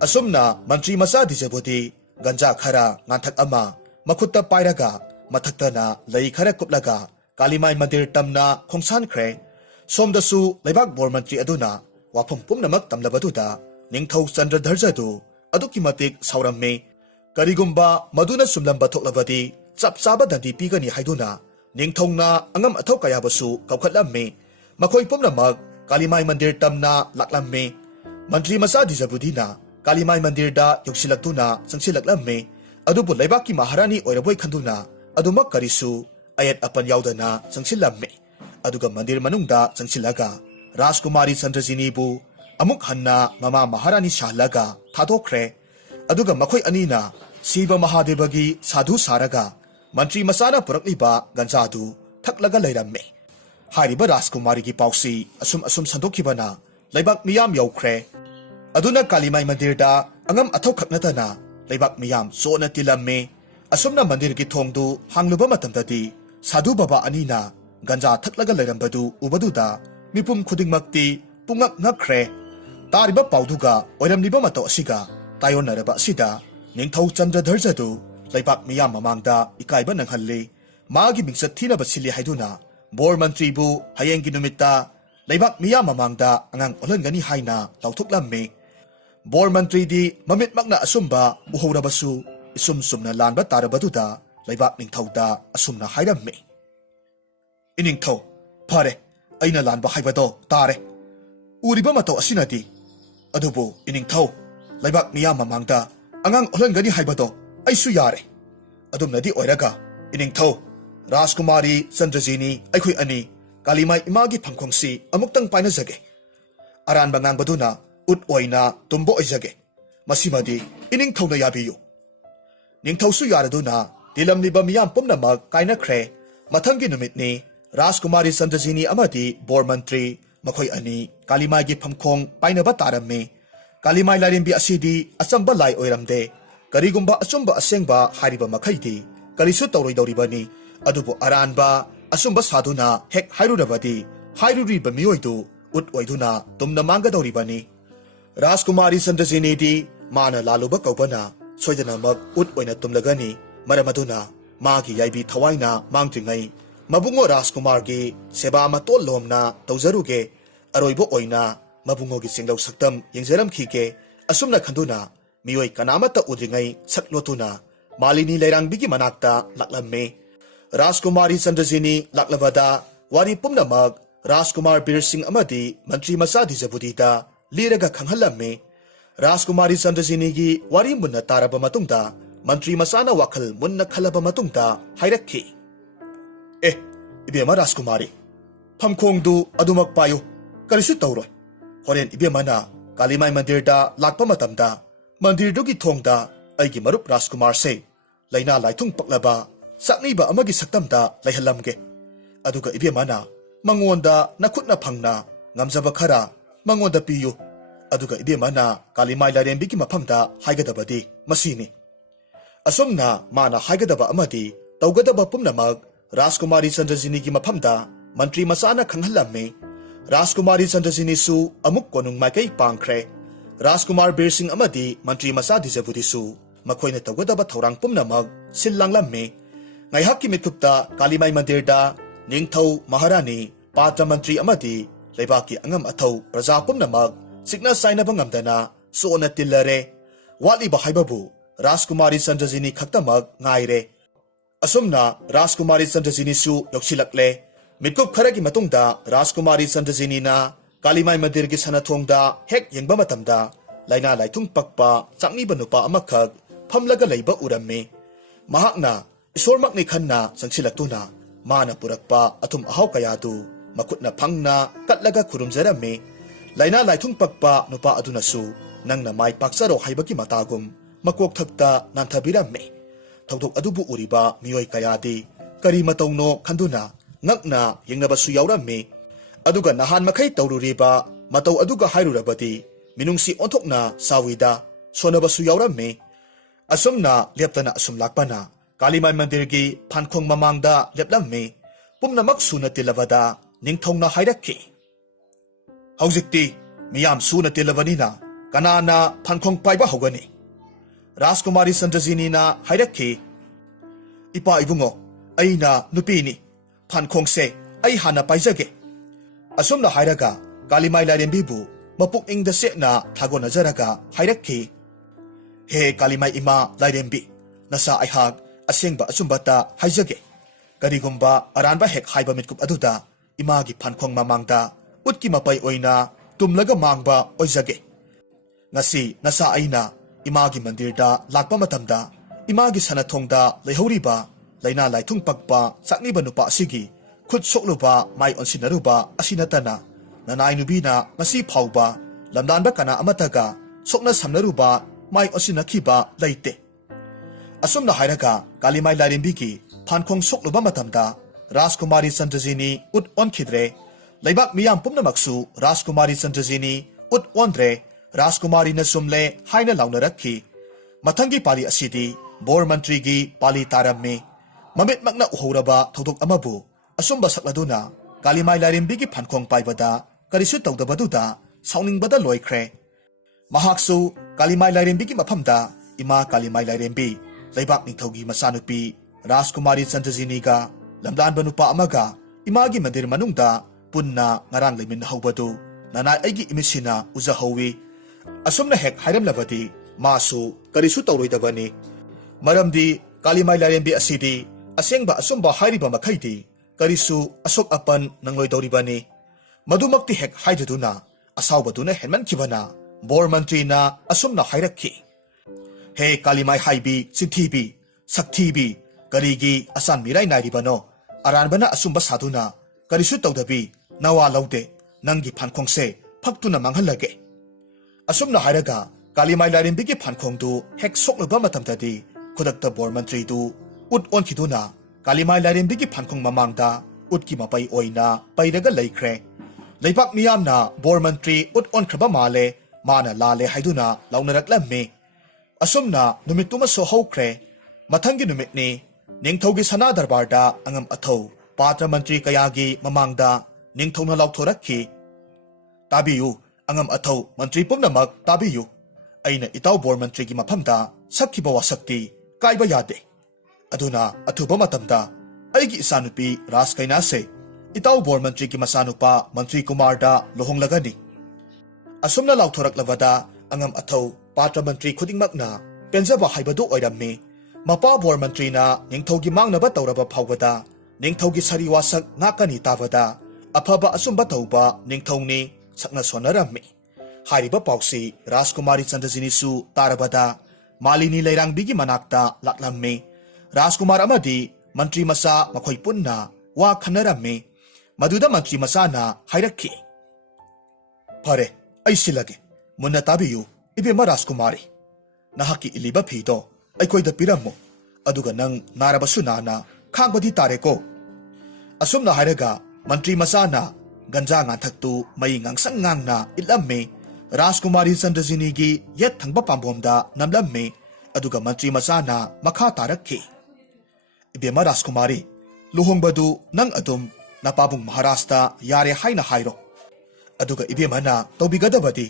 Asumna Mantri masa dijabuti Ganja khara nganthak ama Makutta pairaga Mathakta lay khara kuplaga Kalimay mandir tamna khongsan khre Somdasu Laibak Bor Mantri aduna Wapum pumnamak tamlabaduda Ningthau Chandra Dharjadu Aduki matik sauramme Karigumba maduna sumlamba thoklabadi chap chaba dandi pigani haiduna ningthongna angam athau kayabasu kaukhatlamme makhoi pumnamak Kalimay mandir tamna laklamme Mantri masa dijabudina Kalimay mandir da yoksilakduna sangsilaklamme adubu Laibaki Maharani oiraboi khanduna adumak karisu ayat apan yaudana sangsilamme aduga mandir manungda sangsilaga Rajkumari Chandrajini bu amuk hanna mama Maharani shahlaga thadokre aduga makhoi anina Siva Mahadevagi sadhu saraga Mantri masana purakliba ganjadu thaklaga lairamme Hariba Rajkumari ki pausi asum sandokhibana Laibak miyam yaukre aduna Kalimay mandir da angam athau khaknatana Laibak miyam sona tilamme asumna mandir ki thongdu hangluba matamdadi sadhu baba anina ganja thaklaga lairambadu ubaduda mipum khudingmakti pungak ngakre tariba pauduga oiramliba mato asiga tayonaraba sida Ningthau Chandra Dharjadu Laibak miyam mamangda ikaiba nanghalli magi mingsat thinaba sili haiduna Bor Mantri bu hayenggi numitta Laibak miyam mamangda angang olangani haina lauthuklamme Bor Mantri di mamit makna asumba uhorabasu isumsumna lanba tarabaduda Laibak ningthauda asumna hairamme Iningthau phare aina lanba haibado tare uriba mato asinadi adubu iningthau Laibak miyam mamangda Angang olangani haibado aisu yare adumnadi oiraga iningthau Rajkumari Chandrajini aikhui ani Kalimay imagi phangkhongsi amuktang painajage aranba ngangbaduna ut oina tumbo oijage masimadi iningthauna yabiyu ningthausu yaraduna dilamniba miyam pumnamak kainakhre mathangi numitni Rajkumari Chandrajini amadi Bor Mantri makhoi ani Kalimay gi phamkhong painaba taramme Kalimay larimbi asidi asamba lai oiramde karigumba asumba asengba hariba makhaidi karisu tawroidoribani adubu aranba asumba saduna hek hairurabadi hairuriba miyoidu ut oiduna tumna mangadoribani Rajkumari Chandrajini di mana laluba kaupana soidanamak ut oina tumlagani maramaduna magi yaibi thawaina mangtringai mabungo Rajkumar gi seba matol lomna tawjaruge aroibo oina Mabungo gi singlaw saktam yengjaram khige asumna khanduna mioi kanamata udringai saklotuna Malini lairangbi gi manakta laklamme Rajkumari Chandrajini laklabada wari pumnamak Rajkumar Bir Singh amadi Mantri masa dijabudita liraga khanghallamme Rajkumari Chandrajini gi wari munna taraba matungda Mantri masana wakhal munna khalaba matungda hairakhi ibema Rajkumari phamkhongdu adumak payu karisu tawroi Horen ibemana Kalimay mandir da lakpa matamda mandir dugi thongda aigi marup Rajkumar se laina laithung paklaba sakniba amagi saktamda laihalamge aduga ibemana mangonda nakhutna phangna ngamjaba khara mangonda piyu aduga ibemana Kalimay larembi ki maphamda haigadabadi masini asumna mana haigadaba amadi tawgadaba pumnamak Rajkumari Chandrajini ki maphamda mantri masana khanghallamme Rajkumari Chandrajini su amuk konung maikai pangkhre Rajkumar Bir Singh amadi Mantri masa dijabudi su makhoina tawgadaba thorang pumnamak sillanglamme ngaihakki mitkupta Kalimay mandir da ningthau Maharani Patra Mantri amadi Laibaki angam athau praja pumnamak sikna sainaba ngamdana suona tillare waliba haibabu Rajkumari Chandrajini khaktamak ngaire asumna Rajkumari Chandrajini su yoksilakle Mitkup kharagi matungda Rajkumari Chandrajini na Kalimay mandir gi sanathongda hek yengba matamda laina laitung pakpa chakni banupa amakhak famlaga leiba uramme mahakna isormakni khanna sangsilakuna mana purakpa athum ahaw kayadu makutna phangna katlaga khurumjaramme laina laithung pakpa nupa adunasu nangna mai paksaro haibaki matagum makok thakta nanthabiramme thawdok adubu uriba miyoi kayadi kari matongno khanduna ngakna yengnabasu yawramme aduga nahan makhai tawruriba mataw aduga hairurabati minungsi onthokna sawida sonabasu yawramme asumna leptana asum lakpana kalimai mandir gi phankhong mamangda leplamme pumnamak suna tilawada ningthongna hairakki haujikti miyam suna tilawanina kanana phankhong paiba hogani Rajkumari Sandrajini na hairakki ipa ibungo aina nupini phankhong se ai hana paijage asumna hairaga kalimai larembibu mapuk ingda se na thagona jaraga hairakki he kalimai ima lairembi nasa aihak asengba achumbata haijage karigumba aranba hek haiba mitkup aduda imagi phankhong mamangda utki mapai oina tumlaga mangba oijage ngasi nasa aina imagi mandirda lakpa matamda imagi sanathongda leihoriba laina laithung pakpa sakniba nupa asigi khut sokluba mai onsinaruba asinatana nanai nubina ngasi phauba lamdanba kana amataga sokna samnaruba mai osinakhiba leite asumna hairaga kalimai larimbi phankhong sokluba matamda Rajkumari Sandrajini ut onkhidre laibak miyam pumnamaksu Rajkumari Sandrajini ut ondre Rajkumari na sumle haina launarakhi mathangi pali asidi bor mantri gi pali taramme mamit makna uhoraba thodok amabu asumba sakladuna kalimai larimbi gi phankhong paibada karisu tawdabaduda sauningbada loikhre mahaksu kalimai larimbi gi maphamda ima kalimai larimbi laibak ningthogi masanupi Rajkumari Sandrajini ga lamdan banupa amaga imagi mandir manungda punna ngarang lemin hawbadu nanai aigi imisina uzahawi asumna hek hairam labadi masu karisu tawroidabani maramdi kalimai larembi asidi asengba asumba hairiba makhaidi karisu asok apan nangloidoribani madumakti hek haiduduna asawbaduna henman kibana bor mantri na asumna hairakhi he kalimai haibi sithibi saktibi karigi asan mirai nairibano aranbana asumba saduna karisu tawdabi nawa laude nangi phankhongse phaktuna manghalage asumna hairaga kalimai larimbi gi phankhong du hek sokluba matamtadi khudakta bor mantri du ut onkhiduna kalimai larimbi gi phankhong mamangda utki mapai oina pairaga leikhre leibak miyamna bor mantri ut onkhaba male mana lale haiduna launaraklamme asumna numituma so hokre mathangi numitni ningthogi sana darbarda angam athau patra mantri kayagi mamangda ningthona lauthorakhi tabiyu angam athau mantri pumnamak tabiyu aina itaw bor mantri gi maphamda sakhiba wasakti kaiba yade aduna athuba matamda aigi isanupi Raskaina se itaw bor mantri gi masanupa mantri kumarda lohonglagani asumna lauthorak lavada angam athau patra mantri khudingmakna penjaba haibadu oiramme mapa bor mantri na ningthogi mangnaba tawraba phawbada ningthogi sari wasak ngakani tabada afaba asumba tawba ningthongni sakna sonarammi hariba pausi Rajkumari Sandrajini su tarabada malini leirangbi gi manakta latlamme Rajkumar amadi mantri masa makhoi punna wa khanaramme maduda mantri masa na hairakhi phare ai silage munna tabiyu ibema Rajkumari nahaki iliba phido aikoida pirammo aduga nang narabasu nana khangbadi tareko asumna hairaga mantri masana ganja ngathaktu mai ngangsang ngangna ilamme Rajkumari Sandrajini gi yet thangba pambomda namlamme aduga mantri masana makha tarakhi ibema Rajkumari luhongbadu nang adum napabung Maharashtra yare haina hairo aduga ibema na tawbigadabadi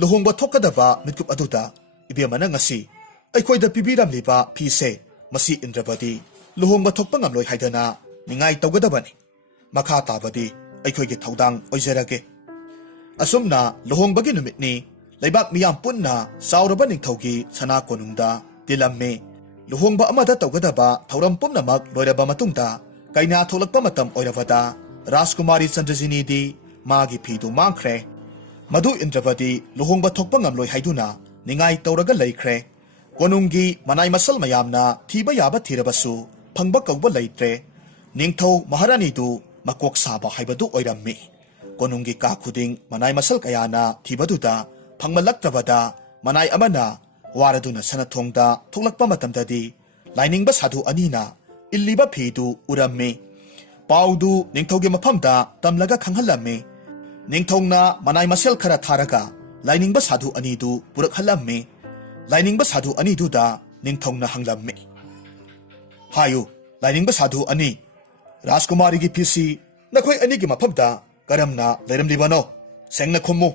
luhongba thokadaba mitkup aduda ibema na ngasi aikoida pibiramliba phise masi indrabadi luhongba thokpa ngamloi haidana ningai tawgadabani makha tabadi aikoigi thaudang oijarage asumna luhongbagi numitni leibak miyam punna sauraba ningthogi sana konungda tilamme luhongba amada tawgadaba thauram pumnamak loiraba matungda kaina tholakpa matam oirabada Rajkumari Sandrajini di magi phidu mangkhre madu indrabadi luhongba thokpa ngamloi haiduna ningai tawraga leikhre ꯀꯣꯅꯨꯡꯒꯤ ꯃꯅꯥꯏ muscle ꯃꯌꯥꯝꯅ ꯊꯤꯕ ꯌꯥꯕ ꯊꯤꯔꯕꯁꯨ ꯐꯪꯕ ꯀꯧꯕ ꯂꯩꯇ꯭ꯔꯦ ꯅꯤꯡꯊꯧ ꯃꯍꯥꯔꯥꯅꯤꯗꯨ ꯃꯀꯣꯛ ꯁꯥꯕ ꯍꯥꯏꯕꯗꯨ ꯑꯣꯏꯔꯝꯃꯤ ꯀꯣꯅꯨꯡꯒꯤ ꯀꯥ ꯈꯨꯗꯤꯡ ꯃꯅꯥꯏ ꯃꯁꯜ ꯀꯌꯥꯅ ꯊꯤꯕꯗꯨꯗ ꯐꯪꯃꯜꯂꯛꯇ꯭ꯔꯕꯗ ꯃꯅꯥꯏ ꯑꯃꯅ ꯋꯥꯔꯗꯨꯅ ꯁꯅꯊꯣꯡꯗ ꯊꯣꯛꯂꯛꯄ ꯃꯇꯝꯗꯗꯤ ꯂꯥꯏꯅꯤꯡꯕ ꯁꯥꯙꯨ ꯑꯅꯤꯅ ꯏꯜꯂꯤꯕ ꯐꯤꯗꯨ ꯎꯔꯝꯃꯤ ꯄꯥꯎꯗꯨ ꯅꯤꯡꯊꯧꯒꯤ ꯃꯐꯝꯗ ꯇꯝꯂꯒ ꯈꯪꯍꯜꯂꯝꯃꯤ ꯅꯤꯡꯊꯧꯅ ꯃꯅꯥꯏ ꯃꯁꯦꯜ ꯈꯔ ꯊꯥꯔꯒ ꯂꯥꯏꯅꯤꯡꯕ ꯁꯥꯙꯨ ꯑꯅꯤꯗꯨ ꯄꯨꯔꯛꯍꯜꯂꯝꯃꯤ ꯂꯥꯏꯅꯤꯡꯕ ꯁꯥꯙꯨ ꯑꯅꯤꯗꯨꯗ ꯅꯤꯡꯊꯧꯅ ꯍꯪꯂꯝꯃꯤ ꯍꯥꯏꯌꯨ ꯂꯥꯏꯅꯤꯡꯕ ꯁꯥꯙꯨ ꯑꯅꯤ ꯔꯥꯖꯀꯨꯃꯥꯔꯤꯒꯤ ꯐꯤꯁꯤ ꯅꯈꯣꯏ ꯑꯅꯤꯒꯤ ꯃꯐꯝꯗ ꯀꯔꯝꯅ ꯂꯩꯔꯝꯂꯤꯕꯅꯣ ꯁꯦꯡꯅ ꯈꯨꯝꯃꯨ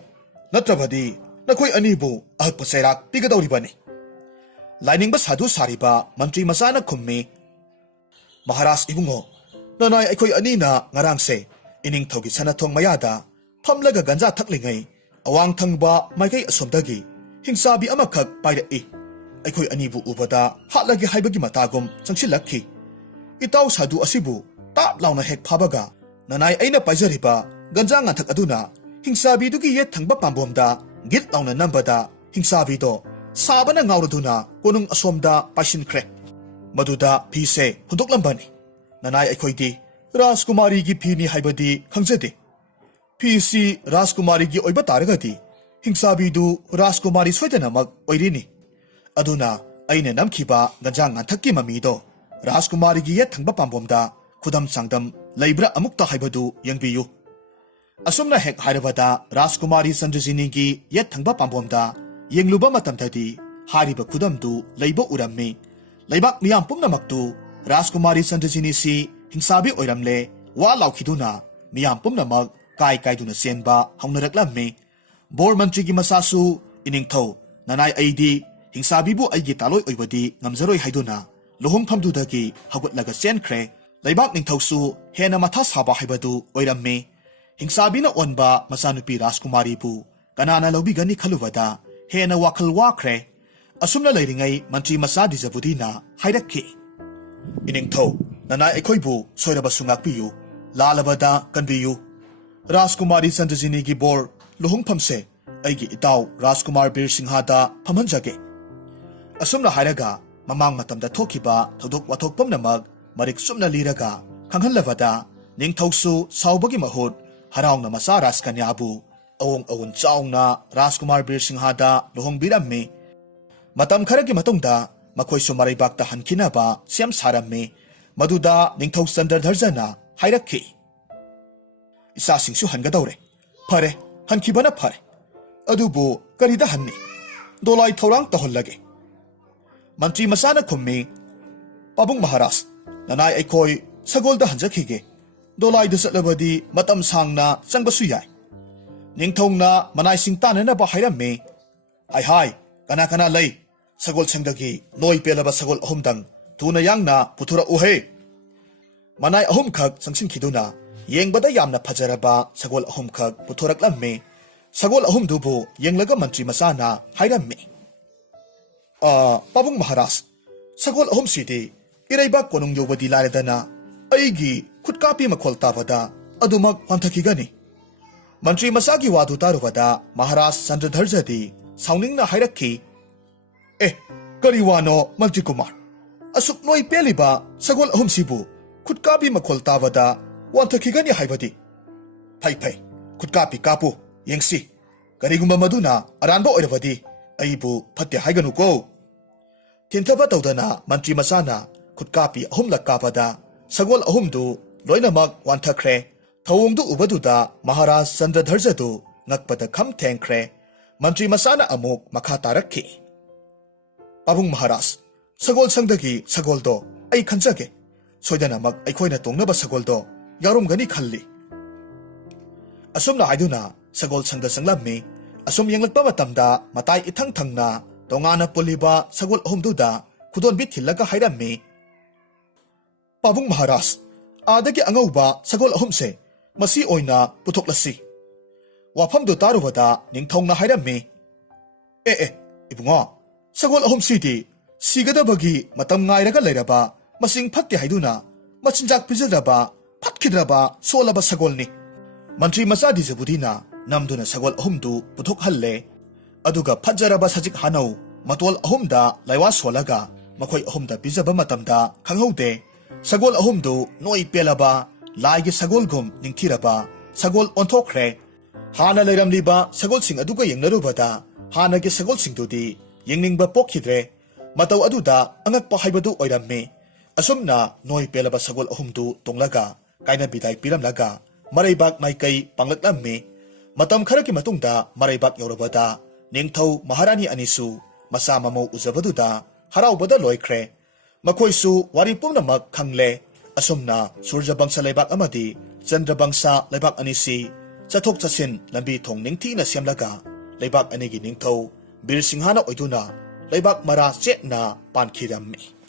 ꯅꯠꯇ꯭ꯔꯕꯗꯤ ꯅꯈꯣꯏ ꯑꯅꯤꯕꯨ ꯑꯍꯛꯄ ꯆꯩꯔꯥꯛ ꯄꯤꯒꯗꯧꯔꯤꯕꯅꯤ ꯂꯥꯏꯅꯤꯡꯕ ꯁꯥꯙꯨ ꯁꯥꯔꯤꯕ ꯃꯟꯇ꯭ꯔꯤ ꯃꯆꯥꯅ ꯈꯨꯝꯃꯤ ꯃꯍꯥꯔꯥꯖ ꯏꯕꯨꯡꯉꯣ ꯅꯅꯥꯏ ꯑꯩꯈꯣꯏ ꯑꯅꯤꯅ ꯉꯔꯥꯡꯁꯦ ꯏꯅꯤꯡꯊꯧꯒꯤ ꯁꯅꯊꯣꯡ ꯃꯌꯥꯗ ꯐꯝꯂꯒ ꯒꯟꯖꯥ ꯊꯛꯂꯤꯉꯩ ꯑꯋꯥꯡ ꯊꯪꯕ ꯃꯥꯏꯀꯩ ꯑꯁꯣꯝꯗꯒꯤ ꯍꯤꯡꯆꯥꯕꯤ ꯑꯃꯈꯛ ꯄꯥꯏꯔꯛꯏ ꯑꯩꯈꯣꯏ ꯑꯅꯤꯕꯨ ꯎꯕꯗ ꯍꯥꯠꯂꯒꯦ ꯍꯥꯏꯕꯒꯤ ꯃꯇꯥꯒꯨꯝ ꯆꯪꯁꯤꯜꯂꯛꯈꯤ ꯏꯇꯥꯎ ꯁꯥꯙꯨ ꯑꯁꯤꯕꯨ ꯇꯥꯞ ꯂꯥꯎꯅ ꯍꯦꯛ ꯐꯥꯕꯒ ꯅꯅꯥꯏ ꯑꯩꯅ ꯄꯥꯏꯖꯔꯤꯕ ꯒꯟꯖꯥ ꯉꯥꯟꯊꯛ ꯑꯗꯨꯅ ꯍꯤꯡꯆꯥꯕꯤꯗꯨꯒꯤ ꯌꯦꯠ ꯊꯪꯕ ꯄꯥꯝꯕꯣꯝꯗ ꯒꯤꯠ ꯂꯥꯎꯅ ꯅꯝꯕꯗ ꯍꯤꯡꯆꯥꯕꯤꯗꯣ ꯁꯥꯕꯅ ꯉꯥꯎꯔꯗꯨꯅ ꯀꯣꯅꯨꯡ ꯑꯁꯣꯝꯗ ꯄꯥꯏꯁꯤꯟꯈ꯭ꯔꯦ ꯃꯗꯨꯗ ꯐꯤꯁꯦ ꯍꯨꯟꯗꯣꯛꯂꯝꯕꯅꯤ ꯅꯅꯥꯏ ꯑꯩꯈꯣꯏꯗꯤ ꯔꯥꯖꯀꯨꯃꯥꯔꯤꯒꯤ ꯐꯤꯅꯤ ꯍꯥꯏꯕꯗꯤ ꯈꯪꯖꯗꯦ ꯐꯤꯁꯤ ꯔꯥꯖꯀꯨꯃꯥꯔꯤꯒꯤ ꯑꯣꯏꯕ ꯇꯥꯔꯒꯗꯤ ꯍꯤꯡꯆꯥꯕꯤꯗꯨ ꯔꯥꯖꯀꯨꯃꯥꯔꯤ ꯁꯣꯏꯗꯅꯃꯛ ꯑꯣꯏꯔꯤꯅꯤ ꯑꯗꯨꯅ ꯑꯩꯅ ꯅꯝꯈꯤꯕ ꯒꯟꯖꯥ ꯉꯥꯟꯊꯛꯀꯤ ꯃꯃꯤꯗꯣ ꯔꯥꯖꯀꯨꯃꯥꯔꯤꯒꯤ ꯌꯦꯠ ꯊꯪꯕ ꯄꯥꯝꯕꯣꯝꯗ ꯈꯨꯗꯝ ꯆꯥꯡꯗꯝ ꯂꯩꯕ꯭ꯔꯥ ꯑꯃꯨꯛꯇ ꯍꯥꯏꯕꯗꯨ ꯌꯦꯡꯕꯤꯌꯨ ꯑꯁꯨꯝꯅ ꯍꯦꯛ ꯍꯥꯏꯔꯕꯗ ꯔꯥꯖꯀꯨꯃꯥꯔꯤ ꯆꯟꯗ꯭ꯔꯖꯤꯅꯤꯒꯤ ꯌꯦꯠ ꯊꯪꯕ ꯄꯥꯝꯕꯣꯝꯗ ꯌꯦꯡꯂꯨꯕ ꯃꯇꯝꯗꯗꯤ ꯍꯥꯏꯔꯤꯕ ꯈꯨꯗꯝꯗꯨ ꯂꯩꯕ ꯎꯔꯝꯃꯤ ꯂꯩꯕꯥꯛ ꯃꯤꯌꯥꯝ ꯄꯨꯝꯅꯃꯛꯇꯨ ꯔꯥꯖꯀꯨꯃꯥꯔꯤ ꯆꯟꯗ꯭ꯔꯖꯤꯅꯤꯁꯤ ꯍꯤꯡꯆꯥꯕꯤ ꯑꯣꯏꯔꯝꯂꯦ ꯋꯥ ꯂꯥꯎꯈꯤꯗꯨꯅ ꯃꯤꯌꯥꯝ ꯄꯨꯝꯅꯃꯛ ꯀꯥꯏ ꯀꯥꯏꯗꯨꯅ ꯆꯦꯟꯕ ꯍꯧꯅꯔꯛꯂꯝꯃꯤ ꯕꯣꯔ ꯃꯟꯇ꯭ꯔꯤꯒꯤ ꯃꯆꯥꯁꯨ ꯏꯅꯤꯡꯊꯧ ꯅꯅꯥꯏ ꯑꯩꯗꯤ ꯍꯤꯡꯆꯥꯕꯤꯕꯨ ꯑꯩꯒꯤ ꯇꯥꯂꯣꯏ ꯑꯣꯏꯕꯗꯤ ꯉꯝꯖꯔꯣꯏ ꯍꯥꯏꯗꯨꯅ ꯂꯨꯍꯣꯡꯐꯝꯗꯨꯗꯒꯤ ꯍꯧꯒꯠꯂꯒ ꯆꯦꯟꯈ꯭ꯔꯦ ꯂꯩꯕꯥꯛ ꯅꯤꯡꯊꯧꯁꯨ ꯍꯦꯟꯅ ꯃꯊꯥ ꯁꯥꯕ ꯍꯥꯏꯕꯗꯨ ꯑꯣꯏꯔꯝꯃꯤ ꯍꯤꯡꯆꯥꯕꯤꯅ ꯑꯣꯟꯕ ꯃꯆꯥꯅꯨꯄꯤ ꯔꯥꯖꯀꯨꯃꯥꯔꯤꯕꯨ ꯀꯅꯥꯅ ꯂꯧꯕꯤꯒꯅꯤ ꯈꯜꯂꯨꯕꯗ ꯍꯦꯟꯅ ꯋꯥꯈꯜ ꯋꯥꯈ꯭ꯔꯦ ꯑꯁꯨꯝꯅ ꯂꯩꯔꯤꯉꯩ ꯃꯟꯇ꯭ꯔꯤ ꯃꯆꯥ ꯗꯤꯖꯕꯨꯗꯤꯅ ꯍꯥꯏꯔꯛꯈꯤ ꯏꯅꯤꯡꯊꯧ ꯅꯅꯥꯏ ꯑꯩꯈꯣꯏꯕꯨ ꯁꯣꯏꯔꯕꯁꯨ ꯉꯥꯛꯄꯤꯌꯨ ꯂꯥꯜꯂꯕꯗ ꯀꯟꯕꯤꯌꯨ ꯔꯥꯖꯀꯨꯃꯥꯔꯤ ꯆꯟꯗ꯭ꯔꯖꯤꯅꯤꯒꯤ ꯕꯣꯔ ꯂꯨꯍꯣꯡꯐꯝꯁꯦ ꯑꯩꯒꯤ ꯏꯇꯥꯎ ꯔꯥꯖꯀꯨꯃꯥꯔ ꯕꯤꯔ ꯁꯤꯡꯍꯗ ꯐꯝꯍꯟꯖꯒꯦ ꯑꯁꯨꯝꯅ ꯍꯥꯏꯔꯒ ꯃꯃꯥꯡ ꯃꯇꯝꯗ ꯊꯣꯛꯈꯤꯕ ꯊꯧꯗꯣꯛ ꯋꯥꯊꯣꯛ ꯄꯨꯝꯅꯃꯛ ꯃꯔꯤꯛ ꯆꯨꯝꯅ ꯂꯤꯔꯒ ꯈꯪꯍꯜꯂꯕꯗ ꯅꯤꯡꯊꯧꯁꯨ ꯁꯥꯎꯕꯒꯤ ꯃꯍꯨꯠ ꯍꯔꯥꯎꯅ ꯃꯆꯥ ꯔꯥꯖꯀꯟꯌꯥꯕꯨ ꯑꯋꯣꯡ ꯑꯋꯨꯟ ꯆꯥꯎꯅ ꯔꯥꯖꯀꯨꯃꯥꯔ ꯕꯤꯔ ꯁꯤꯡꯍꯗ ꯂꯨꯍꯣꯡꯕꯤꯔꯝꯃꯤ ꯃꯇꯝ ꯈꯔꯒꯤ ꯃꯇꯨꯡꯗ ꯃꯈꯣꯏꯁꯨ ꯃꯔꯩꯕꯥꯛꯇ ꯍꯟꯈꯤꯅꯕ ꯁꯦꯝ ꯁꯥꯔꯝꯃꯤ ꯃꯗꯨꯗ ꯅꯤꯡꯊꯧ ꯆꯟꯗ꯭ꯔꯙꯔꯖꯅ ꯍꯥꯏꯔꯛꯈꯤ ꯏꯆꯥꯁꯤꯡꯁꯨ ꯍꯟꯒꯗꯧꯔꯦ ꯐꯔꯦ ꯍꯟꯈꯤꯕꯅ ꯐꯔꯦ ꯑꯗꯨꯕꯨ ꯀꯔꯤꯗ ꯍꯟꯅꯤ ꯗꯣꯂꯥꯏ ꯊꯧꯔꯥꯡ ꯇꯧꯍꯜꯂꯒꯦ ꯃꯟꯇ꯭ꯔꯤ ꯃꯆꯥꯅ ꯈꯨꯝꯃꯤ ꯄꯥꯕꯨꯡ ꯃꯍꯥꯔꯥꯖ ꯅꯅꯥꯏ ꯑꯩꯈꯣꯏ ꯁꯒꯣꯜꯗ ꯍꯟꯖꯈꯤꯒꯦ ꯗꯣꯂꯥꯏꯗ ꯆꯠꯂꯕꯗꯤ ꯃꯇꯝ ꯁꯥꯡꯅ ꯆꯪꯕꯁꯨ ꯌꯥꯏ ꯅꯤꯡꯊꯧꯅ ꯃꯅꯥꯏꯁꯤꯡ ꯇꯥꯟꯅꯅꯕ ꯍꯥꯏꯔꯝꯃꯤ ꯍꯥꯏ ꯀꯅꯥ ꯀꯅꯥ ꯂꯩ ꯁꯒꯣꯜꯁꯤꯡꯗꯒꯤ ꯅꯣꯏ ꯄꯦꯜꯂꯕ ꯁꯒꯣꯜ ꯑꯍꯨꯝꯗꯪ ꯊꯨꯅ ꯌꯥꯡꯅ ꯄꯨꯊꯣꯔꯛꯎꯍꯦ ꯃꯅꯥꯏ ꯑꯍꯨꯝꯈꯛ ꯆꯪꯁꯤꯟꯈꯤꯗꯨꯅ ꯌꯦꯡꯕꯗ ꯌꯥꯝꯅ ꯐꯖꯔꯕ ꯁꯒꯣꯜ ꯑꯍꯨꯝꯈꯛ ꯄꯨꯊꯣꯔꯛꯂꯝꯃꯤ ꯁꯒꯣꯜ ꯑꯍꯨꯝꯗꯨꯕꯨ ꯌꯦꯡꯂꯒ ꯃꯟꯇ꯭ꯔꯤ ꯃꯆꯥꯅ ꯍꯥꯏꯔꯝꯃꯤ ꯄꯥꯕꯨꯡ ꯃꯍꯥꯔꯥꯖ ꯁꯒꯣꯜ ꯑꯍꯨꯝꯁꯤꯗꯤ ꯏꯔꯩꯕꯥꯛ ꯀꯣꯅꯨꯡ ꯌꯧꯕꯗꯤ ꯂꯥꯏꯔꯗꯅ ꯑꯩꯒꯤ ꯈꯨꯠꯀꯥꯄꯤ ꯃꯈꯣꯜ ꯇꯥꯕꯗ ꯑꯗꯨꯃꯛ ꯋꯥꯟꯊꯈꯤꯒꯅꯤ ꯃꯟꯇ꯭ꯔꯤ ꯃꯆꯥꯒꯤ ꯋꯥꯗꯨ ꯇꯥꯔꯨꯕꯗ ꯃꯍꯥꯔꯥꯖ ꯆꯟꯗ꯭ꯔꯙꯔꯖꯗꯤ ꯁꯥꯎꯅꯤꯡꯅ ꯍꯥꯏꯔꯛꯈꯤ ꯀꯔꯤ ꯋꯥꯅꯣ ꯃꯟꯇ꯭ꯔꯤ ꯀꯨꯃꯥꯔ ꯑꯁꯨꯛ ꯅꯣꯏ ꯄꯦꯜꯂꯤꯕ ꯁꯒꯣꯜ ꯑꯍꯨꯝꯁꯤꯕꯨ ꯈꯨꯠꯀꯥꯄꯤ ꯃꯈꯣꯜ ꯇꯥꯕꯗ ꯋꯥꯟꯊꯈꯤꯒꯅꯤ ꯍꯥꯏꯕꯗꯤ ꯐꯩ ꯈꯨꯠꯀꯥꯄꯤ ꯀꯥꯄꯨ ꯌꯦꯡꯁꯤ ꯀꯔꯤꯒꯨꯝꯕ ꯃꯗꯨꯅ ꯑꯔꯥꯟꯕ ꯑꯣꯏꯔꯕꯗꯤ ꯑꯩꯕꯨ ꯐꯠꯇꯦ ꯍꯥꯏꯒꯅꯨꯀꯣ ꯊꯤꯟꯊꯕ ꯇꯧꯗꯅ ꯃꯟꯇ꯭ꯔꯤ ꯃꯆꯥꯅ ꯈꯨꯠꯀꯥꯄꯤ ꯑꯍꯨꯝꯂꯛ ꯀꯥꯄꯗ ꯁꯒꯣꯜ ꯑꯍꯨꯝꯗꯨ ꯂꯣꯏꯅꯃꯛ ꯋꯥꯟꯊꯈ꯭ꯔꯦ ꯊꯧꯑꯣꯡꯗꯨ ꯎꯕꯗꯨꯗ ꯃꯍꯥꯔꯥꯖ ꯆꯟꯗ꯭ꯔꯙꯔꯖꯗꯨ ꯉꯛꯄꯗ ꯈꯝ ꯊꯦꯡꯈ꯭ꯔꯦ ꯃꯟꯇ꯭ꯔꯤ ꯃꯆꯥꯅ ꯑꯃꯨꯛ ꯃꯈꯥ ꯇꯥꯔꯛꯈꯤ ꯄꯥꯕꯨꯡ ꯃꯍꯥꯔꯥꯖ ꯁꯒꯣꯜ ꯁꯪꯗꯒꯤ ꯁꯒꯣꯜꯗꯣ ꯑꯩ ꯈꯟꯖꯒꯦ ꯁꯣꯏꯗꯅꯃꯛ ꯑꯩꯈꯣꯏꯅ ꯇꯣꯡꯅꯕ ꯁꯒꯣꯜꯗꯣ ꯌꯥꯎꯔꯝꯒꯅꯤ ꯈꯜꯂꯤ ꯑꯁꯨꯝꯅ ꯍꯥꯏꯗꯨꯅ ꯁꯒꯣꯜ ꯁꯪꯗ ꯆꯪꯂꯝꯃꯤ ꯑꯁꯨꯝ ꯌꯦꯡꯂꯛꯄ ꯃꯇꯝꯗ ꯃꯇꯥꯏ ꯏꯊꯪ ꯊꯪꯅ ꯇꯣꯉꯥꯟꯅ ꯄꯨꯜꯂꯤꯕ ꯁꯒꯣꯜ ꯑꯍꯨꯝꯗꯨꯗ ꯈꯨꯗꯣꯟꯕꯤ ꯊꯤꯜꯂꯒ ꯍꯥꯏꯔꯝꯃꯤ ꯄꯥꯕꯨꯡ ꯃꯍꯥꯔꯥꯖ ꯑꯥꯗꯒꯤ ꯑꯉꯧꯕ ꯁꯒꯣꯜ ꯑꯍꯨꯝꯁꯦ ꯃꯁꯤ ꯑꯣꯏꯅ ꯄꯨꯊꯣꯛꯂꯁꯤ ꯋꯥꯐꯝꯗꯨ ꯇꯥꯔꯨꯕꯗ ꯅꯤꯡꯊꯧꯅ ꯍꯥꯏꯔꯝꯃꯤ ꯏꯕꯨꯡꯉꯣ ꯁꯒꯣꯜ ꯑꯍꯨꯝꯁꯤꯗꯤ ꯁꯤꯒꯗꯕꯒꯤ ꯃꯇꯝ ꯉꯥꯏꯔꯒ ꯂꯩꯔꯕ ꯃꯁꯤꯡ ꯐꯠꯇꯦ ꯍꯥꯏꯗꯨꯅ ꯃꯆꯤꯟꯖꯥꯛ ꯄꯤꯖꯗ꯭ꯔꯕ ꯐꯠꯈꯤꯗ꯭ꯔꯕ ꯁꯣꯜꯂꯕ ꯁꯒꯣꯜꯅꯤ ꯃꯟꯇ꯭ꯔꯤ ꯃꯆꯥ ꯗꯤꯖꯕꯨꯗꯤꯅ ꯅꯝꯗꯨꯅ ꯁꯒꯣꯜ ꯑꯍꯨꯝꯗꯨ ꯄꯨꯊꯣꯛꯍꯜꯂꯦ ꯑꯗꯨꯒ ꯐꯖꯔꯕ ꯁꯖꯤꯛ ꯍꯥꯅꯧ matol ahumda laiwa solaga makhoi ahumda pijaba matamda khanghaude sagol ahumdu noi pelaba laigi sagol gum ningthiraba sagol onthokre hana leiramliba sagol sing aduga yengnarubada hana ge sagol sing dudi yengningba pokhidre matau aduda angakpa haibadu oiramme asumna noi pelaba sagol ahumdu tonglaga kaina bidai piramlaga maraibak maikai panglaklamme matam kharaki matungda maraibak yorobada ningthau maharani anisu masa mamau uzabaduda haraubada loikre makoisu wari pumnamak khangle asumna surja bangsa leibak amadi chandra bangsa leibak anisi chathok chasin lambi thong ningthina semlaga leibak anigi ningthau bir singhana oiduna leibak mara chetna pankhirammi